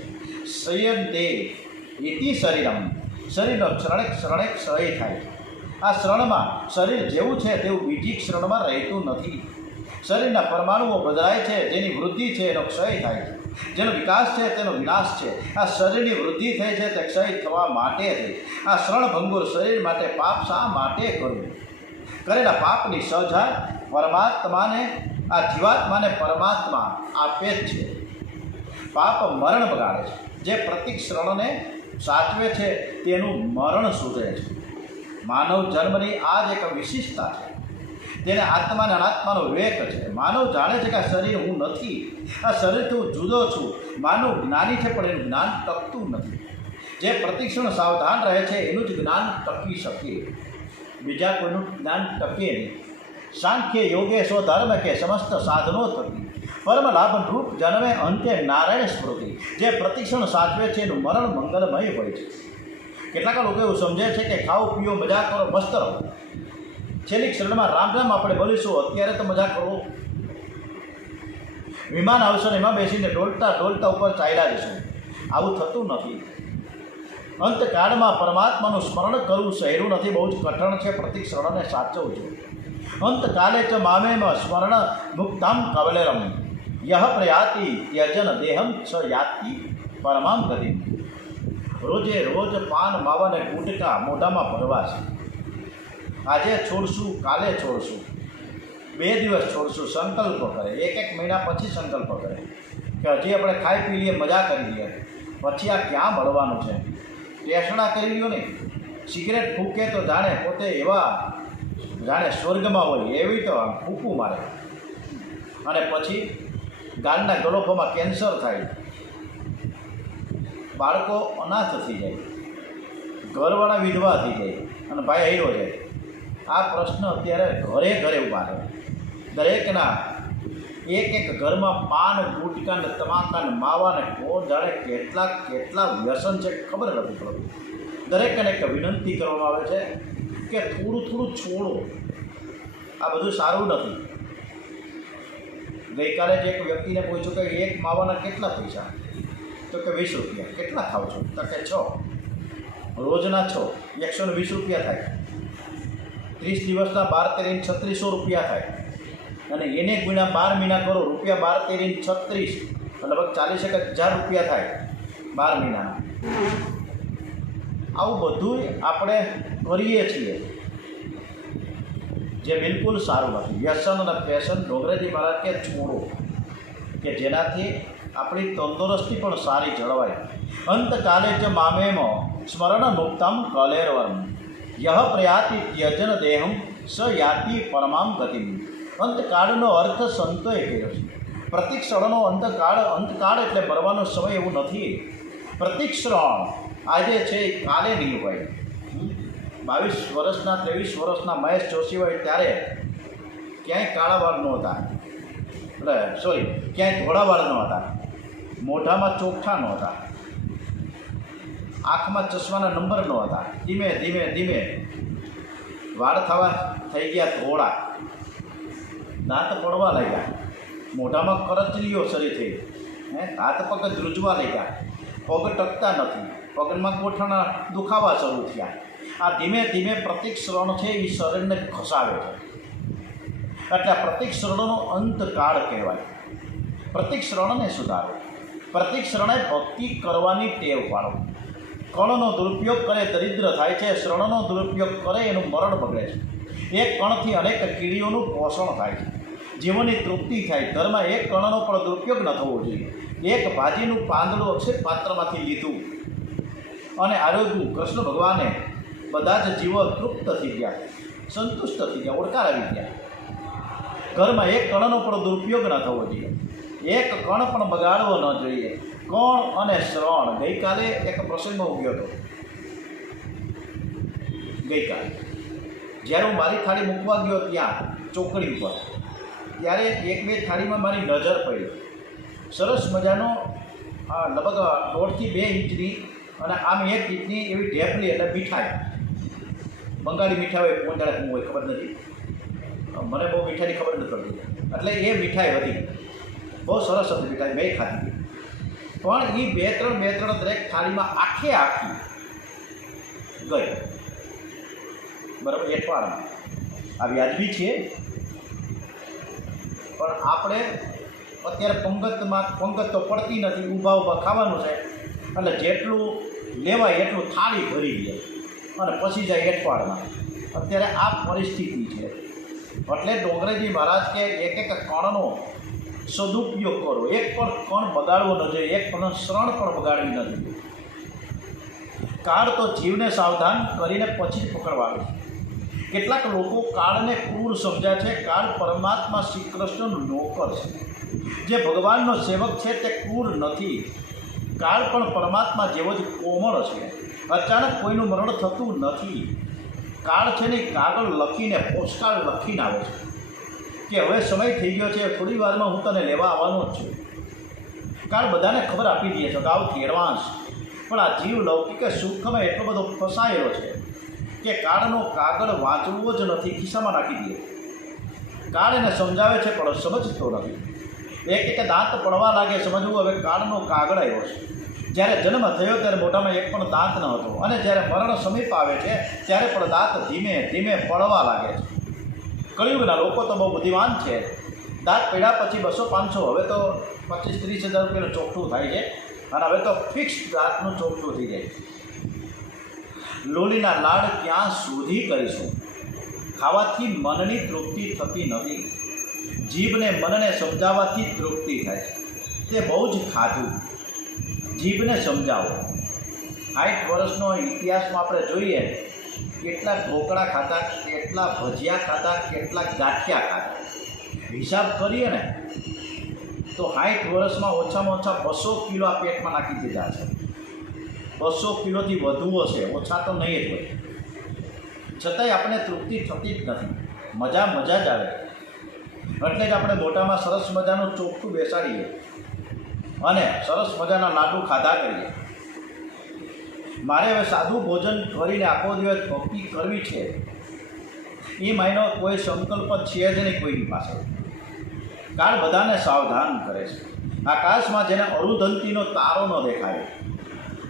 શયન તે ઇતિ શરીરમ, શરીરનો ક્ષણે ક્ષણે ક્ષય થાય છે. આ ક્ષણમાં શરીર જેવું છે તેવું બીજી ક્ષણમાં રહેતું નથી. શરીરના પરમાણુઓ બદલાય છે, જેની વૃદ્ધિ છે એનો ક્ષય થાય છે, જેનો વિકાસ છે તેનો વિનાશ છે. આ શરીરની વૃદ્ધિ થઈ છે તે ક્ષય થવા માટે થઈ. આ શરણભંગુર શરીર માટે પાપ શા માટે કરવું? કરેલા પાપની સજા પરમાત્માને, આ જીવાત્માને પરમાત્મા આપે જ છે. પાપ મરણ બગાડે છે. જે પ્રતિક શરણને સાચવે છે તેનું મરણ સુધરે છે. માનવ જન્મની આ જ એક વિશિષ્ટતા છે. તેને આત્મા અને અનાત્માનો વિવેક છે. માનવ જાણે છે કે આ શરીર હું નથી, આ શરીરથી હું જુદો છું. માનવ જ્ઞાની છે પણ એનું જ્ઞાન ટકતું નથી. જે પ્રતિક્ષણ સાવધાન રહે છે એનું જ જ્ઞાન ટકી શકે, બીજા કોઈનું જ્ઞાન ટકે નહીં. સાંખ્ય યોગે સ્વધર્મ કે સમસ્ત સાધનો થકી પરમ લાભ રૂપ જન્મે અંતે નારાયણ સ્મૃતિ. જે પ્રતિક્ષણ સાચવે છે એનું મરણ મંગલમય હોય છે. કેટલાક લોકો એવું સમજે છે કે ખાઓ પીઓ મજા કરો મસ્ત રહો, છેલ્લી ક્ષણમાં રામ રામ આપણે બોલીશું, અત્યારે તો મજા કરો. વિમાન આવશે ને એમાં બેસીને ડોલતા ડોલતા ઉપર ચાલ્યા જશું. આવું થતું નથી. અંતકાળમાં પરમાત્માનું સ્મરણ કરવું સહેલું નથી, બહુ જ કઠણ છે. પ્રતિક શરણને સાચવવું છે. અંતકાલે ચ મામેમ સ્મરણ મુક્તામ કવલેરમ યહ પ્રયાતિ યજન દેહમ સ યાતિ પરમામ ગતિ. રોજે રોજ પાન માવાને ગુટકા મોઢામાં ભરવા છે. આજે છોડશું, કાલે છોડશું, 2 દિવસ છોડશું, સંકલ્પ કરે. 1 મહિના પછી સંકલ્પ કરે કે હજી આપણે ખાઈ પી લઈએ, મજા કરી લઈએ, પછી આ ક્યાં મળવાનું છે. ટેસણા કરી લ્યો ને. સિગરેટ ફૂંકે તો જાણે પોતે એવા જાણે સ્વર્ગમાં હોય એવી તો ફૂંકું મારે, અને પછી ગાલના ગલોફોમાં કેન્સર થાય, બાળકો અનાથ થઈ જાય, ઘરવાળા વિધવા થઈ જાય અને ભાઈ હીરો જાય. આ પ્રશ્ન અત્યારે ઘરે ઘરે ઊભા છે. દરેકના એક ઘરમાં પાન ગુટકા ને તમાકા ને માવા ને કોણ જાણે કેટલા વ્યસન છે ખબર નથી પડતી. દરેકને એક વિનંતી કરવામાં આવે છે કે થોડું છોડો, આ બધું સારું નથી. ગઈકાલે જ એક વ્યક્તિને પૂછ્યું કે એક માવાના કેટલા પૈસા? તો કે 20 રૂપિયા. કેટલા ખાવ છો? તો કે 6, રોજના 6, 120 રૂપિયા થાય. 30 દિવસના 12 13 3600 રૂપિયા થાય. અને એને ગુણ્યા 12 મહિના કરો, રૂપિયા 12 13 36, લગભગ 40,000 રૂપિયા થાય 12 મહિનાના. આવું બધું આપણે કરીએ છીએ જે બિલકુલ સારું નથી. વ્યસન અને ફેશન ડોંગરેજી મહારાજ કે છોડો, કે જેનાથી આપણી તંદુરસ્તી પણ સારી જળવાય. અંતકાલે જ મામેમ સ્મરણ મુક્તમ કલેરવર્મ યહ પ્રયાતિ ત્યજન દેહમ સ યાતિ પરમામ ગતિમ. અંતકાળનો અર્થ સંતોએ કર્યો છે. પ્રતિક્ષરણનો અંતકાળ એટલે મરવાનો સમય એવું નથી. પ્રતિક્ષરણ આજે છે એ કાલે નહીં હોય. 22 વર્ષના 23 વર્ષના મહેશ જોશી હોય ત્યારે ક્યાંય કાળા વાળ નહોતા, ક્યાંય ધોળા વાળ નહોતા, મોઢામાં ચોખ્ઠા નહોતા, આંખમાં ચશ્માના નંબર નહોતા. ધીમે ધીમે ધીમે વાળ થઈ ગયા ધોળા, દાંત પડવા લાગ્યા, મોઢામાં કરચલીઓ શરૂ થઈ, હાથ પગ ધ્રુજવા લાગ્યા, પગ ટકતા નથી, પગમાં ગોઠણના દુખાવા શરૂ થયા. આ ધીમે ધીમે પ્રતિક્ષરણ છે એ શરીરને ખસાવે છે. એટલે પ્રતિક્ષરણનો અંતકાળ કહેવાય. પ્રતિક્ષરણને સુધારો. પ્રતિક્ષરણે ભક્તિ કરવાની ટેવ પાડો. કણનો દુરુપયોગ કરે દરિદ્ર થાય છે, શરણનો દુરુપયોગ કરે એનું મરણ બગડે છે. એક કણથી અનેક કીડીઓનું પોષણ થાય છે, જીવનની તૃપ્તિ થાય. ઘરમાં એક કણનો પણ દુરુપયોગ ન થવો જોઈએ. એક ભાજીનું પાંદડું અક્ષય પાત્રમાંથી લીધું અને આરોગ્યું. કૃષ્ણ ભગવાને બધા જ જીવો તૃપ્ત થઈ ગયા, સંતુષ્ટ થઈ ગયા, ઓળકાર આવી ગયા. ઘરમાં એક કણનો પણ દુરુપયોગ ન થવો જોઈએ, એક કણ પણ બગાડવો ન જોઈએ. કણ અને શ્રવણ. ગઈકાલે એક પ્રસંગ ઉગ્યો હતો. ગઈકાલે જ્યારે હું મારી થાળી મૂકવા ગયો ત્યાં ચોકડી ઉપર, ત્યારે 1-2 થાળીમાં મારી નજર પડી. સરસ મજાનો લગભગ 1.5 થી 2 ઇંચની અને આમ 1 ઇંચની એવી ઢેફલી, એટલે મીઠાઈ, બંગાળી મીઠાઈ હોય, કોણ જાણે શું હોય ખબર નથી, મને બહુ મીઠાઈની ખબર નથી પડતી. એટલે એ મીઠાઈ હતી બહુ સરસ હતી મીઠાઈ, મેં ખાધી. પણ એ બે ત્રણ દરેક થાળીમાં આખી ગઈ. બરાબર, એઠવાડમાં આ વ્યાજબી છે. પણ આપણે અત્યારે પંગત તો પડતી નથી, ઊભા ખાવાનું છે એટલે જેટલું લેવાય એટલું થાળી ભરી લે અને પછી જાય એઠવાડમાં. અત્યારે આ પરિસ્થિતિ છે. એટલે ડોંગરેજી મહારાજ કે એક કણનો સદુપયોગ કરો, એક પણ કણ બગાડવો ન જોઈએ, એક પણ શરણ પણ બગાડવી ન જોઈએ. કાળ તો જીવને સાવધાન કરીને પછી જ પકડવાનું. કેટલાક લોકો કાળને ક્રૂર સમજ્યા છે. કાળ પરમાત્મા શ્રી કૃષ્ણનો નોકર છે, જે ભગવાનનો સેવક છે તે ક્રૂર નથી. કાળ પણ પરમાત્મા જેવો જ કોમળ છે. અચાનક કોઈનું મરણ થતું નથી. કાળ છે ને કાગળ લખીને, પોસ્ટકાર્ડ લખીને આવે છે કે હવે સમય થઈ ગયો છે, થોડી વારમાં હું તને લેવા આવવાનો જ છું. કાળ બધાને ખબર આપી દે છે અગાઉથી એડવાન્સ. પણ આ જીવ લૌકિક સુખમાં એટલો બધો ફસાયેલો છે કે કાળનો કાગળ વાંચવો જ નથી, ખિસ્સામાં નાખી દે. કાળ એને સમજાવે છે પણ સમજતો નથી. એક દાંત પડવા લાગે, સમજવું હવે કાળનો કાગળ આવ્યો છે. જ્યારે જન્મ થયો ત્યારે મોઢામાં એક પણ દાંત ન હતો, અને જ્યારે મરણ સમીપ આવે છે ત્યારે પણ દાંત ધીમે ધીમે પડવા લાગે છે. કળિયુગના લોકો તો બહુ બુદ્ધિમાન છે. દાંત પડ્યા પછી 200-500, હવે તો 25-30 હજાર રૂપિયાનું ચોખ્ઠું થાય છે, અને હવે તો ફિક્સ દાંતનું ચોખ્ઠું થઈ જાય. લોલીના લાડ ક્યાં સુધી કરીશું? ખાવાથી મનની તૃપ્તિ થતી નથી. જીભને મનને સમજાવવાથી તૃપ્તિ થાય છે. તે બહુ જ ખાધું. જીભને સમજાવો. 60 વર્ષનો ઇતિહાસમાં આપણે જોઈએ કેટલા ઢોકળા ખાતા, કેટલા ભજીયા ખાતા, કેટલા ગાંઠિયા ખાતા. હિસાબ કરીએ ને તો 60 વર્ષમાં ઓછામાં ઓછા 200 કિલો આ પેટમાં નાખી દીધા છે. 200 કિલોથી વધુ હશે, ઓછા તો નહીં જ હોય. છતાંય આપણે તૃપ્તિ થતી જ નથી. મજા જ આવે. એટલે જ આપણે મોઢામાં સરસ મજાનું ચોખ્ઠું બેસાડીએ અને સરસ મજાના લાડુ ખાધા કરીએ. મારે હવે સાદું ભોજન કરીને આખો દિવસ ભક્તિ કરવી છે, એ માયનો કોઈ સંકલ્પ છે જ નહીં કોઈની પાસે. કાળ બધાને સાવધાન કરે છે. આકાશમાં જેને અરુધંતીનો તારો ન દેખાય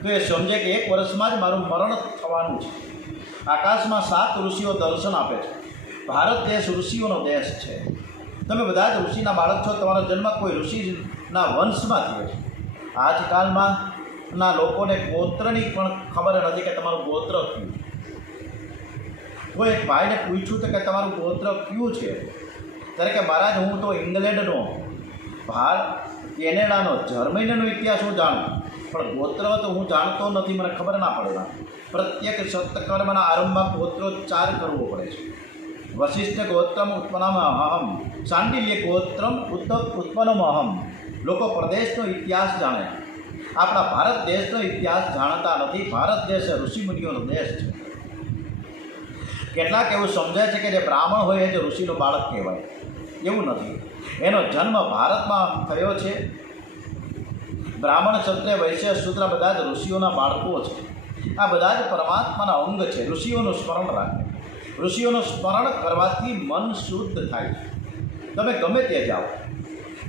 તો એ સમજે કે 1 વર્ષમાં જ મારું મરણ થવાનું છે. આકાશમાં 7 ઋષિઓ દર્શન આપે છે. ભારત દેશ ઋષિઓનો દેશ છે. તમે બધા જ ઋષિના બાળક છો. તમારો જન્મ કોઈ ઋષિના વંશમાં થયો છે. આજકાલમાં ના લોકોને ગોત્રની પણ ખબર નથી કે તમારું ગોત્ર કયું. કોઈ એક ભાઈને પૂછ્યું તો કે તમારું ગોત્ર કયું છે? ત્યારે કે મહારાજ હું તો ઇંગ્લેન્ડનો, કેનેડાનો, જર્મનીનો ઇતિહાસ હું જાણું, પણ ગોત્ર તો હું જાણતો નથી, મને ખબર ના પડે. પ્રત્યેક સત્કર્મના આરંભમાં ગોત્રોચ્ચાર કરવો પડે છે. વશિષ્ઠ ગોત્રમ ઉત્પન્નમ અહમ, સાંડિલ્ય ગોત્રમ ઉત્પન્નમ અહમ. લોકો પ્રદેશનો ઇતિહાસ જાણે, આપણા ભારત દેશનો ઇતિહાસ જાણતા નથી. ભારત દેશ ઋષિમુનિઓનો દેશ છે. કેટલાક એવું સમજાય છે કે જે બ્રાહ્મણ હોય એ જ ઋષિનો બાળક કહેવાય. એવું નથી. એનો જન્મ ભારતમાં થયો છે. બ્રાહ્મણ, ક્ષત્રિય, વૈશ્ય, શૂદ્ર બધા જ ઋષિઓના બાળકો છે. આ બધા જ પરમાત્માના અંગ છે. ઋષિઓનું સ્મરણ રાખે. ઋષિઓનું સ્મરણ કરવાથી મન શુદ્ધ થાય. તમે ગમે તે જાઓ,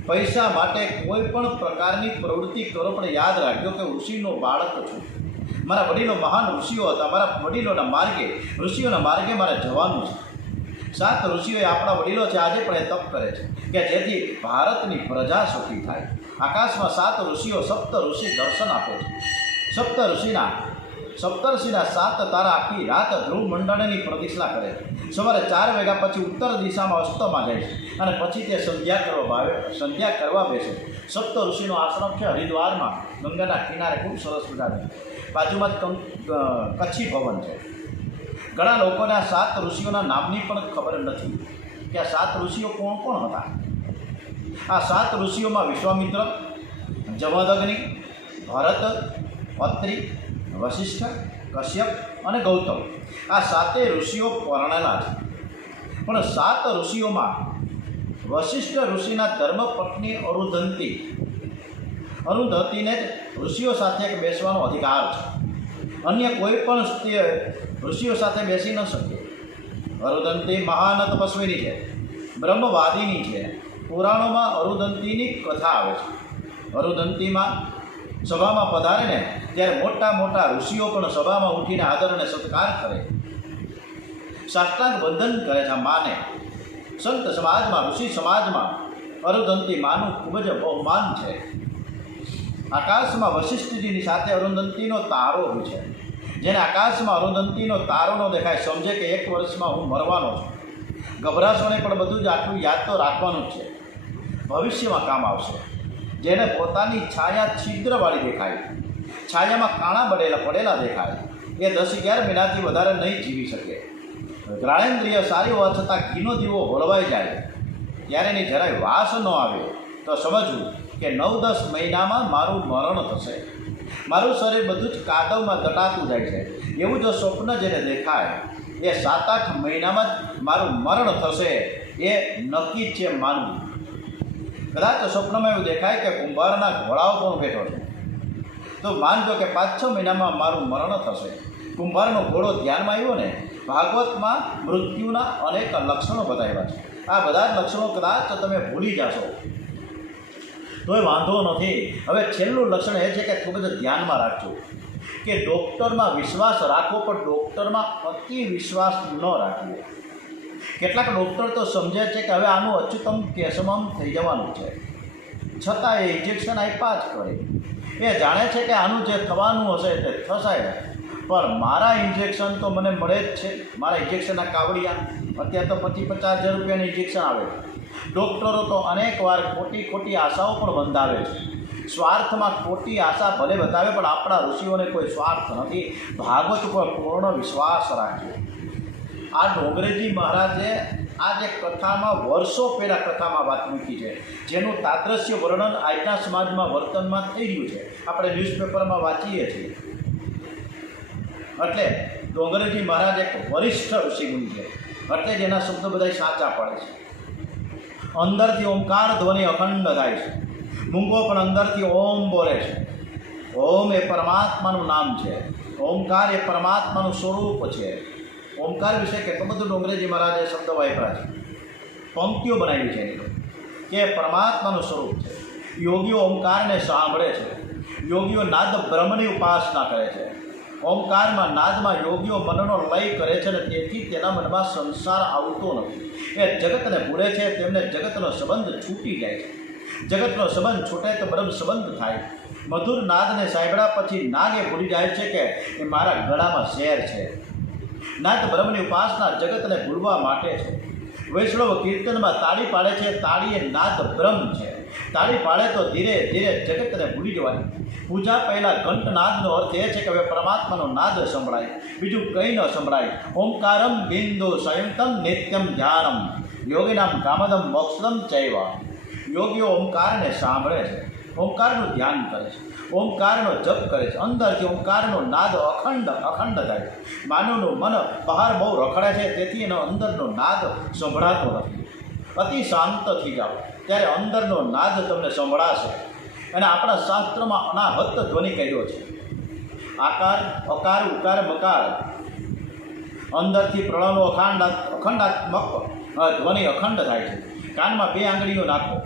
પૈસા માટે કોઈ પણ પ્રકારની પ્રવૃત્તિ કરો, પણ યાદ રાખજો કે ઋષિનો બાળક છું. મારા વડીલો મહાન ઋષિઓ હતા. મારા વડીલોના માર્ગે, ઋષિઓના માર્ગે મારે જવાનું છે. 7 ઋષિઓ આપણા વડીલો છે. આજે પણ એ તપ કરે છે કે જેથી ભારતની પ્રજા સુખી થાય. આકાશમાં 7 ઋષિઓ, સપ્ત ઋષિ દર્શન આપે છે. સપ્તર્ષિના 7 તારા આખી રાત ધ્રુવ મંડળની પ્રતિષ્ઠા કરે છે. સવારે 4 વાગ્યા પછી ઉત્તર દિશામાં અસ્તમાં જાય છે અને પછી તે સંધ્યા કરવા બેસે. સપ્ત ઋષિનો આશ્રમ છે હરિદ્વારમાં, ગંગાના કિનારે, ખૂબ સરસ મજાનું. બાજુમાં જ કચ્છી ભવન છે. ઘણા લોકોને આ 7 ઋષિઓના નામની પણ ખબર નથી કે આ 7 ઋષિઓ કોણ કોણ હતા. આ 7 ઋષિઓમાં વિશ્વામિત્ર, જમદગ્નિ, ભરત, અત્રિ, વશિષ્ઠ, કશ્યપ અને ગૌતમ. આ 7 ઋષિઓ પરણેલા છે. પણ 7 ઋષિઓમાં વશિષ્ઠ ઋષિના ધર્મપત્ની અરુંધતીને જ ઋષિઓ સાથે બેસવાનો અધિકાર છે. અન્ય કોઈ પણ ઋષિઓ સાથે બેસી ન શકે. અરુંધતી મહાન તપસ્વીની છે, બ્રહ્મવાદીની છે. પુરાણોમાં અરુંધતીની કથા આવે છે. અરુંધતીમાં સભામાં પધારે ને ત્યારે મોટા મોટા ઋષિઓ પણ સભામાં ઉઠીને આદર અને સત્કાર કરે, સાષ્ટાંગ વંદન કરે છે માને. સંત સમાજમાં, ઋષિ સમાજમાં અરુંધતી માનું ખૂબ જ બહુમાન છે. આકાશમાં વશિષ્ઠજીની સાથે અરુંધતીનો તારો હોય છે. જેને આકાશમાં અરુંધતીનો તારો ન દેખાય સમજે કે 1 વર્ષમાં હું મરવાનો છું. ગભરાશો નહીં, પણ બધું જ આટલું યાદ તો રાખવાનું જ છે, ભવિષ્યમાં કામ આવશે. જેને પોતાની છાયા છિદ્રવાળી દેખાય, છાયામાં કાણા પડેલા દેખાય, એ 10-11 મહિનાથી વધારે નહીં જીવી શકે. ગ્રાણેન્દ્રિય સારી હોવા છતાં ઘીનો દીવો હોલવાઈ જાય ત્યારે એની જરાય વાસ ન આવે તો સમજવું કે 9-10 મહિનામાં મારું મરણ થશે. મારું શરીર બધું જ કાદવમાં દટાતું જાય છે. એવું જો સ્વપ્ન જેને દેખાય એ 7-8 મહિનામાં જ મારું મરણ થશે એ નક્કી છે માનવું. કદાચ સ્વપ્નમાં એવું દેખાય કે કુંભારના ઘોડાઓ પણ બેઠો છે તો માનજો કે 5-6 મહિનામાં મારું મરણ થશે. કુંભારનો ઘોડો ધ્યાનમાં આવ્યો ને, ભાગવતમાં મૃત્યુના અનેક લક્ષણો બતાવ્યા છે. આ બધા જ લક્ષણો કદાચ તમે ભૂલી જશો તોય વાંધો નથી. હવે છેલ્લું લક્ષણ એ છે કે ખૂબ જ ધ્યાનમાં રાખજો કે ડૉક્ટરમાં વિશ્વાસ રાખવો, પણ ડૉક્ટરમાં અતિ વિશ્વાસ ન રાખવો. કેટલાક ડૉક્ટર તો સમજે છે કે હવે આનું અચ્યુતમ કેશમમ થઈ જવાનું છે, છતાં એ ઇન્જેક્શન આપ્યા જ કરે. એ જાણે છે કે આનું જે થવાનું હશે તે થશે, પણ મારા ઇન્જેક્શન તો મને મળે જ છે. મારા ઇન્જેક્શનના કાવડિયા અત્યારે તો 50,000 રૂપિયાની ઇન્જેક્શન આવે. ડૉક્ટરો તો અનેક વાર ખોટી આશાઓ પણ બંધાવે છે. સ્વાર્થમાં ખોટી આશા ભલે બતાવે, પણ આપણા ઋષિઓને કોઈ સ્વાર્થ નથી. ભાગવત ઉપર પૂર્ણ વિશ્વાસ રાખજો. આ ડોંગરેજી મહારાજે આ જે કથામાં વર્ષો પહેલાં કથામાં વાત મૂકી છે, જેનું તાદ્રશ્ય વર્ણન આજના સમાજમાં વર્તનમાં થઈ રહ્યું છે. આપણે ન્યૂઝપેપરમાં વાંચીએ છીએ. એટલે ડોંગરેજી મહારાજ એક વરિષ્ઠ ઋષિમુનિ છે, એટલે જ એના શબ્દો બધા સાચા પડે છે. અંદરથી ઓમકાર ધ્વનિ અખંડ થાય છે. મૂંગો પણ અંદરથી ઓમ બોલે છે. ઓમ એ પરમાત્માનું નામ છે. ઓમકાર એ પરમાત્માનું સ્વરૂપ છે. ઓમકાર વિશે કેટલું બધું ડોંગરેજી મહારાજે શબ્દ વાપર્યા છે, પંક્તિઓ બનાવી છે કે પરમાત્માનું સ્વરૂપ છે. યોગીઓ ઓમકારને સાંભળે છે. યોગીઓ નાદ બ્રહ્મની ઉપાસના કરે છે. ઓમકારમાં નાદમાં યોગીઓ મનનો લય કરે છે, અને તેથી તેના મનમાં સંસાર આવતો નથી. એ જગતને ભૂલે છે. તેમને જગતનો સંબંધ છૂટી જાય છે. જગતનો સંબંધ છૂટે તો બ્રહ્મ સંબંધ થાય. મધુર નાદને સાંભળ્યા પછી નાગ એ ભૂલી જાય છે કે એ મારા ગળામાં ઝેર છે. નાદ બ્રહ્મની ઉપાસના જગતને ભૂલવા માટે છે. વૈષ્ણવ કીર્તનમાં તાળી પાડે છે. તાળી એ નાદ બ્રહ્મ છે. તાળી પાડે તો ધીરે ધીરે જગતને ભૂલી જવાની. પૂજા પહેલાં ઘંટનાદનો અર્થ એ છે કે હવે પરમાત્માનો નાદ સંભળાય, બીજું કંઈ ન સંભળાય. ઓમકારમ બિંદુ સંયુક્તમ નિત્યમ ધ્યાનમ યોગીનામ કામદમ મોક્ષદમ ચૈવ. યોગીઓ ઓમકારને સાંભળે છે, ઓમકારનું ધ્યાન કરે છે, ઓમકારનો જપ કરે છે. અંદરથી ઓમકારનો નાદ અખંડ થાય. માનવનું મન બહાર બહુ રખડે છે, તેથી એનો અંદરનો નાદ સંભળાતો નથી. અતિ શાંત થઈ જાઓ ત્યારે અંદરનો નાદ તમને સંભળાશે. અને આપણા શાસ્ત્રમાં અનાહત ધ્વનિ કહ્યો છે. આકાર, અકાર, ઉકાર, મકાર. અંદરથી પ્રણવનો અખંડાત્મક ધ્વનિ અખંડ થાય છે. કાનમાં 2 આંગળીઓ નાખો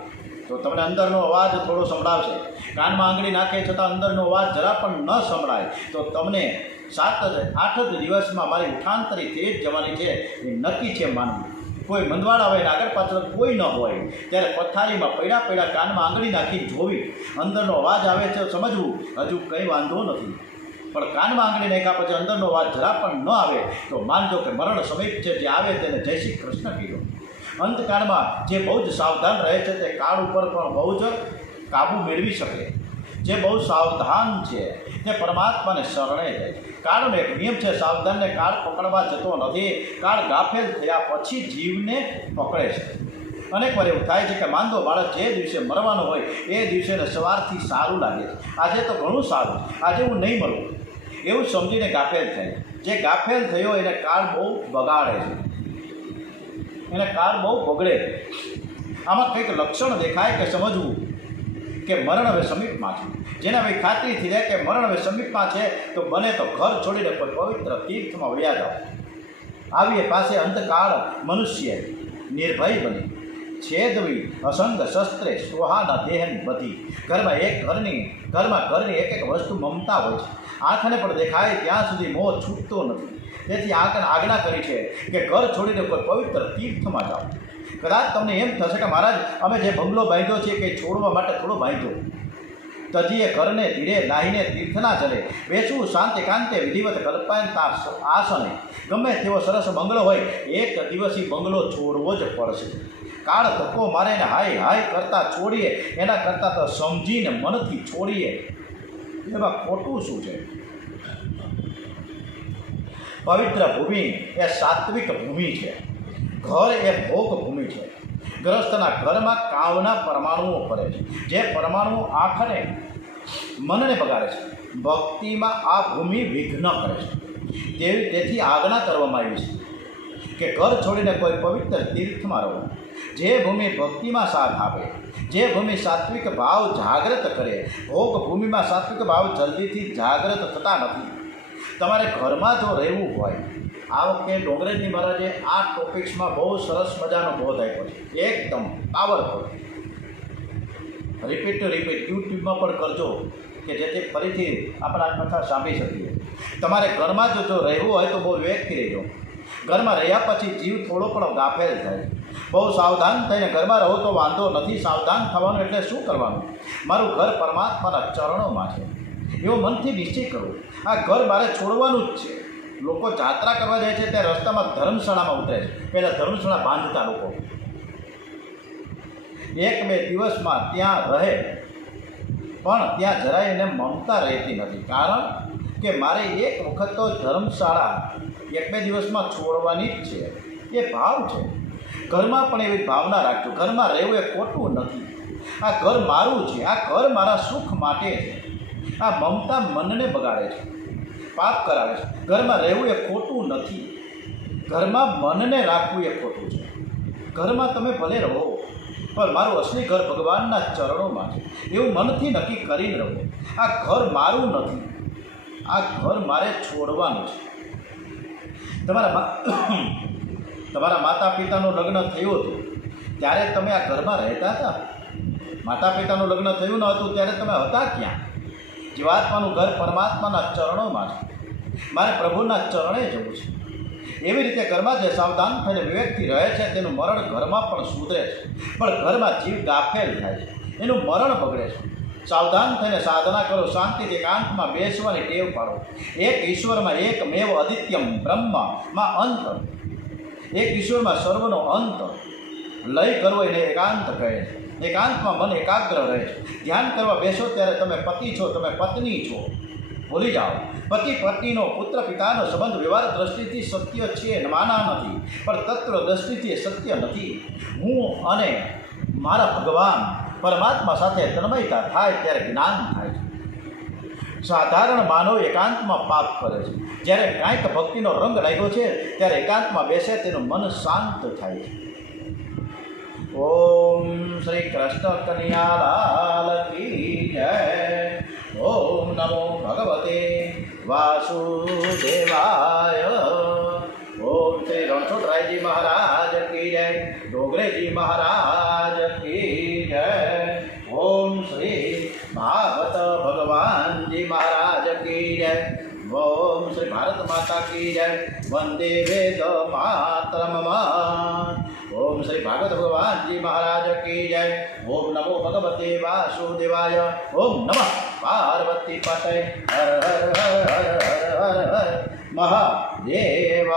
તો તમને અંદરનો અવાજ થોડો સંભળાવશે. કાનમાં આંગળી નાખે છતાં અંદરનો અવાજ જરા પણ ન સંભળાય તો તમને 7-8 જ દિવસમાં મારી ઉઠાંતરી થઈ જ જવાની છે એ નક્કી છે માનવું. કોઈ મંદવાડ આવે ને આગળ પાછળ કોઈ ન હોય ત્યારે પથારીમાં પડ્યા કાનમાં આંગળી નાખી જોવી, અંદરનો અવાજ આવે છે સમજવું, હજુ કંઈ વાંધો નથી. પણ કાનમાં આંગળી નાખ્યા પછી અંદરનો અવાજ જરા પણ ન આવે તો માનજો કે મરણ સમીપ છે. જે આવે તેને જય શ્રી કૃષ્ણ કીધો. અંતકાળમાં જે બહુ જ સાવધાન રહે છે તે કાળ ઉપર પણ બહુ જ કાબૂ મેળવી શકે. જે બહુ સાવધાન છે તે પરમાત્માને શરણે જાય. કાળનો એક નિયમ છે, સાવધાનને કાળ પકડવા જતો નથી. કાળ ગાફેલ થયા પછી જીવને પકડે છે. અનેક વાર એવું થાય છે કે માંદો બાળક જે દિવસે મરવાનું હોય એ દિવસે સવારથી સારું લાગે છે. આજે તો ઘણું સારું, આજે હું નહીં મરું એવું સમજીને ગાફેલ થાય. જે ગાફેલ થયો એને કાળ બહુ બગાડે છે, એને કાળ બહુ બગડે. આમાં કંઈક લક્ષણ દેખાય કે સમજવું કે મરણ હવે સમીપમાં છે. જેને હવે ખાતરી થઈ જાય કે મરણ હવે સમીપમાં છે તો બને તો ઘર છોડીને કોઈ પવિત્ર તીર્થમાં વળ્યા જાઓ. આવીએ પાસે અંતકાળ મનુષ્ય નિર્ભય બને. છેદવી અસંગ શસ્ત્રે સ્વહાના દેહન બધી. ઘરમાં ઘરની એક વસ્તુ મમતા હોય છે. આંખને પણ દેખાય ત્યાં સુધી મોહ છૂટતો નથી. તેથી આજ્ઞા કરી છે કે ઘર છોડીને કોઈ પવિત્ર તીર્થમાં જાઓ. કદાચ તમને એમ થશે કે મહારાજ અમે જે બંગલો બાંધ્યો છે કે છોડવા માટે થોડો બાંધ્યો. તજીએ ઘરને ધીરે નાહીને તીર્થના જલે બેસવું શાંતિ કાંતે વિધિવત કલ્પાયતા આસને. ગમે તેવો સરસ બંગલો હોય એક દિવસી બંગલો છોડવો જ પડશે. કાળ ધક્કો મારીને હાય હાય કરતાં છોડીએ એના કરતાં તો સમજીને મનથી છોડીએ એમાં ખોટું શું છે? પવિત્ર ભૂમિ એ સાત્વિક ભૂમિ છે. ઘર એ ભોગ ભૂમિ છે. ગ્રસ્તના ઘરમાં કામના પરમાણુઓ ફરે છે, જે પરમાણુઓ આંખને મનને બગાડે છે. ભક્તિમાં આ ભૂમિ વિઘ્ન કરે છે. તેથી આજ્ઞા કરવામાં આવી છે કે ઘર છોડીને કોઈ પવિત્ર તીર્થમાં રહો. જે ભૂમિ ભક્તિમાં સાથ આપે, જે ભૂમિ સાત્વિક ભાવ જાગૃત કરે. ભોગ ભૂમિમાં સાત્વિક ભાવ જલ્દીથી જાગૃત થતા નથી. તમારે ઘરમાં જો રહેવું હોય, આ વખતે ડોંગરેજી મહારાજે આ ટોપિક્સમાં બહુ સરસ મજાનો બોધ આપ્યો છે, એકદમ પાવરફુલ. રિપીટ યુટ્યુબમાં પણ કરજો કે જેથી ફરીથી આપણે આ કથા સાંભળી શકીએ. તમારે ઘરમાં જો રહેવું હોય તો બહુ વિવેકથી રહેજો. ઘરમાં રહ્યા પછી જીવ થોડો પણ ગાફેલ થાય. બહુ સાવધાન થઈને ઘરમાં રહો તો વાંધો નથી. સાવધાન થવાનું એટલે શું કરવાનું? મારું ઘર પરમાત્માના ચરણોમાં છે એવો મનથી નિશ્ચય કરો. આ ઘર મારે છોડવાનું જ છે. લોકો જાત્રા કરવા જાય છે ત્યાં રસ્તામાં ધર્મશાળામાં ઉતરે છે. પહેલાં ધર્મશાળા બાંધતા લોકો 1-2 દિવસમાં ત્યાં રહે, પણ ત્યાં જરાય એને મમતા રહેતી નથી. કારણ કે મારે એક વખત તો ધર્મશાળા 1-2 દિવસમાં છોડવાની જ છે. એ ભાવ છે. ઘરમાં પણ એવી ભાવના રાખજો. ઘરમાં રહેવું એ ખોટું નથી. આ ઘર મારું છે. આ ઘર મારા સુખ માટે છે. આ મમતા મનને બગાડે છે, પાપ કરાવે છે. ઘરમાં રહેવું એ ખોટું નથી. ઘરમાં મનને રાખવું એ ખોટું છે. ઘરમાં તમે ભલે રહો, પણ મારું અસલી ઘર ભગવાનના ચરણોમાં છે એવું મનથી નક્કી કરીને રહો. આ ઘર મારું નથી. આ ઘર મારે છોડવાનું છે. તમારા માતા પિતાનું લગ્ન થયું હતું ત્યારે તમે આ ઘરમાં રહેતા હતા? માતા પિતાનું લગ્ન થયું ન હતું ત્યારે તમે હતા ક્યાં? જીવાત્માનું ઘર પરમાત્માના ચરણોમાં છે. મારે પ્રભુના ચરણે જવું છે. એવી રીતે ઘરમાં જે સાવધાન થઈને વિવેકથી રહે છે તેનું મરણ ઘરમાં પણ સુધરે છે. પણ ઘરમાં જીવ ગાફેલ થાય છે, એનું મરણ બગડે છે. સાવધાન થઈને સાધના કરો. શાંતિથી એકાંતમાં બેસવાની ટેવ પાડો. એક ઈશ્વરમાં એક મેવ અદિત્યમ બ્રહ્મમાં અંત. એક ઈશ્વરમાં સર્વનો અંત. લય કરવો એને એકાંત કહે છે. એકાંતમાં મન એકાગ્ર રહે છે. ધ્યાન કરવા બેસો ત્યારે તમે પતિ છો, તમે પત્ની છો, ભૂલી જાઓ. પતિ પત્નીનો, પુત્ર પિતાનો સંબંધ વ્યવહાર દ્રષ્ટિથી સત્ય છે, માના નથી, પણ તત્વ દ્રષ્ટિથી સત્ય નથી. હું અને મારા ભગવાન પરમાત્મા સાથે તન્મયતા થાય ત્યારે જ્ઞાન થાય છે. સાધારણ માનવ એકાંતમાં પાપ કરે છે. જ્યારે કાંઈક ભક્તિનો રંગ લાગ્યો છે ત્યારે એકાંતમાં બેસે તેનું મન શાંત થાય છે. ઓમ શ્રી કૃષ્ણ કનૈયાલાલ કી જય. ઓમ નમો ભગવતે વાસુદેવાય. ઓમ શ્રી રણછોડરાયજી મહારાજ કી જય. ડોગરેજી મહારાજ કી જય. ઓમ શ્રી ભાગવત ભગવાનજી મહારાજ કી જય. ઓમ શ્રી ભારત માતા કી જય. વંદે વેદ માતરમ. ઓમ શ્રી ભાગવત ભગવાનજી મહારાજ કી જય. ઓમ નમો ભગવતે વાસુદેવાય. ઓમ નમઃ પાર્વતી પતય. હર હર હર હર હર હર હર મહાદેવ.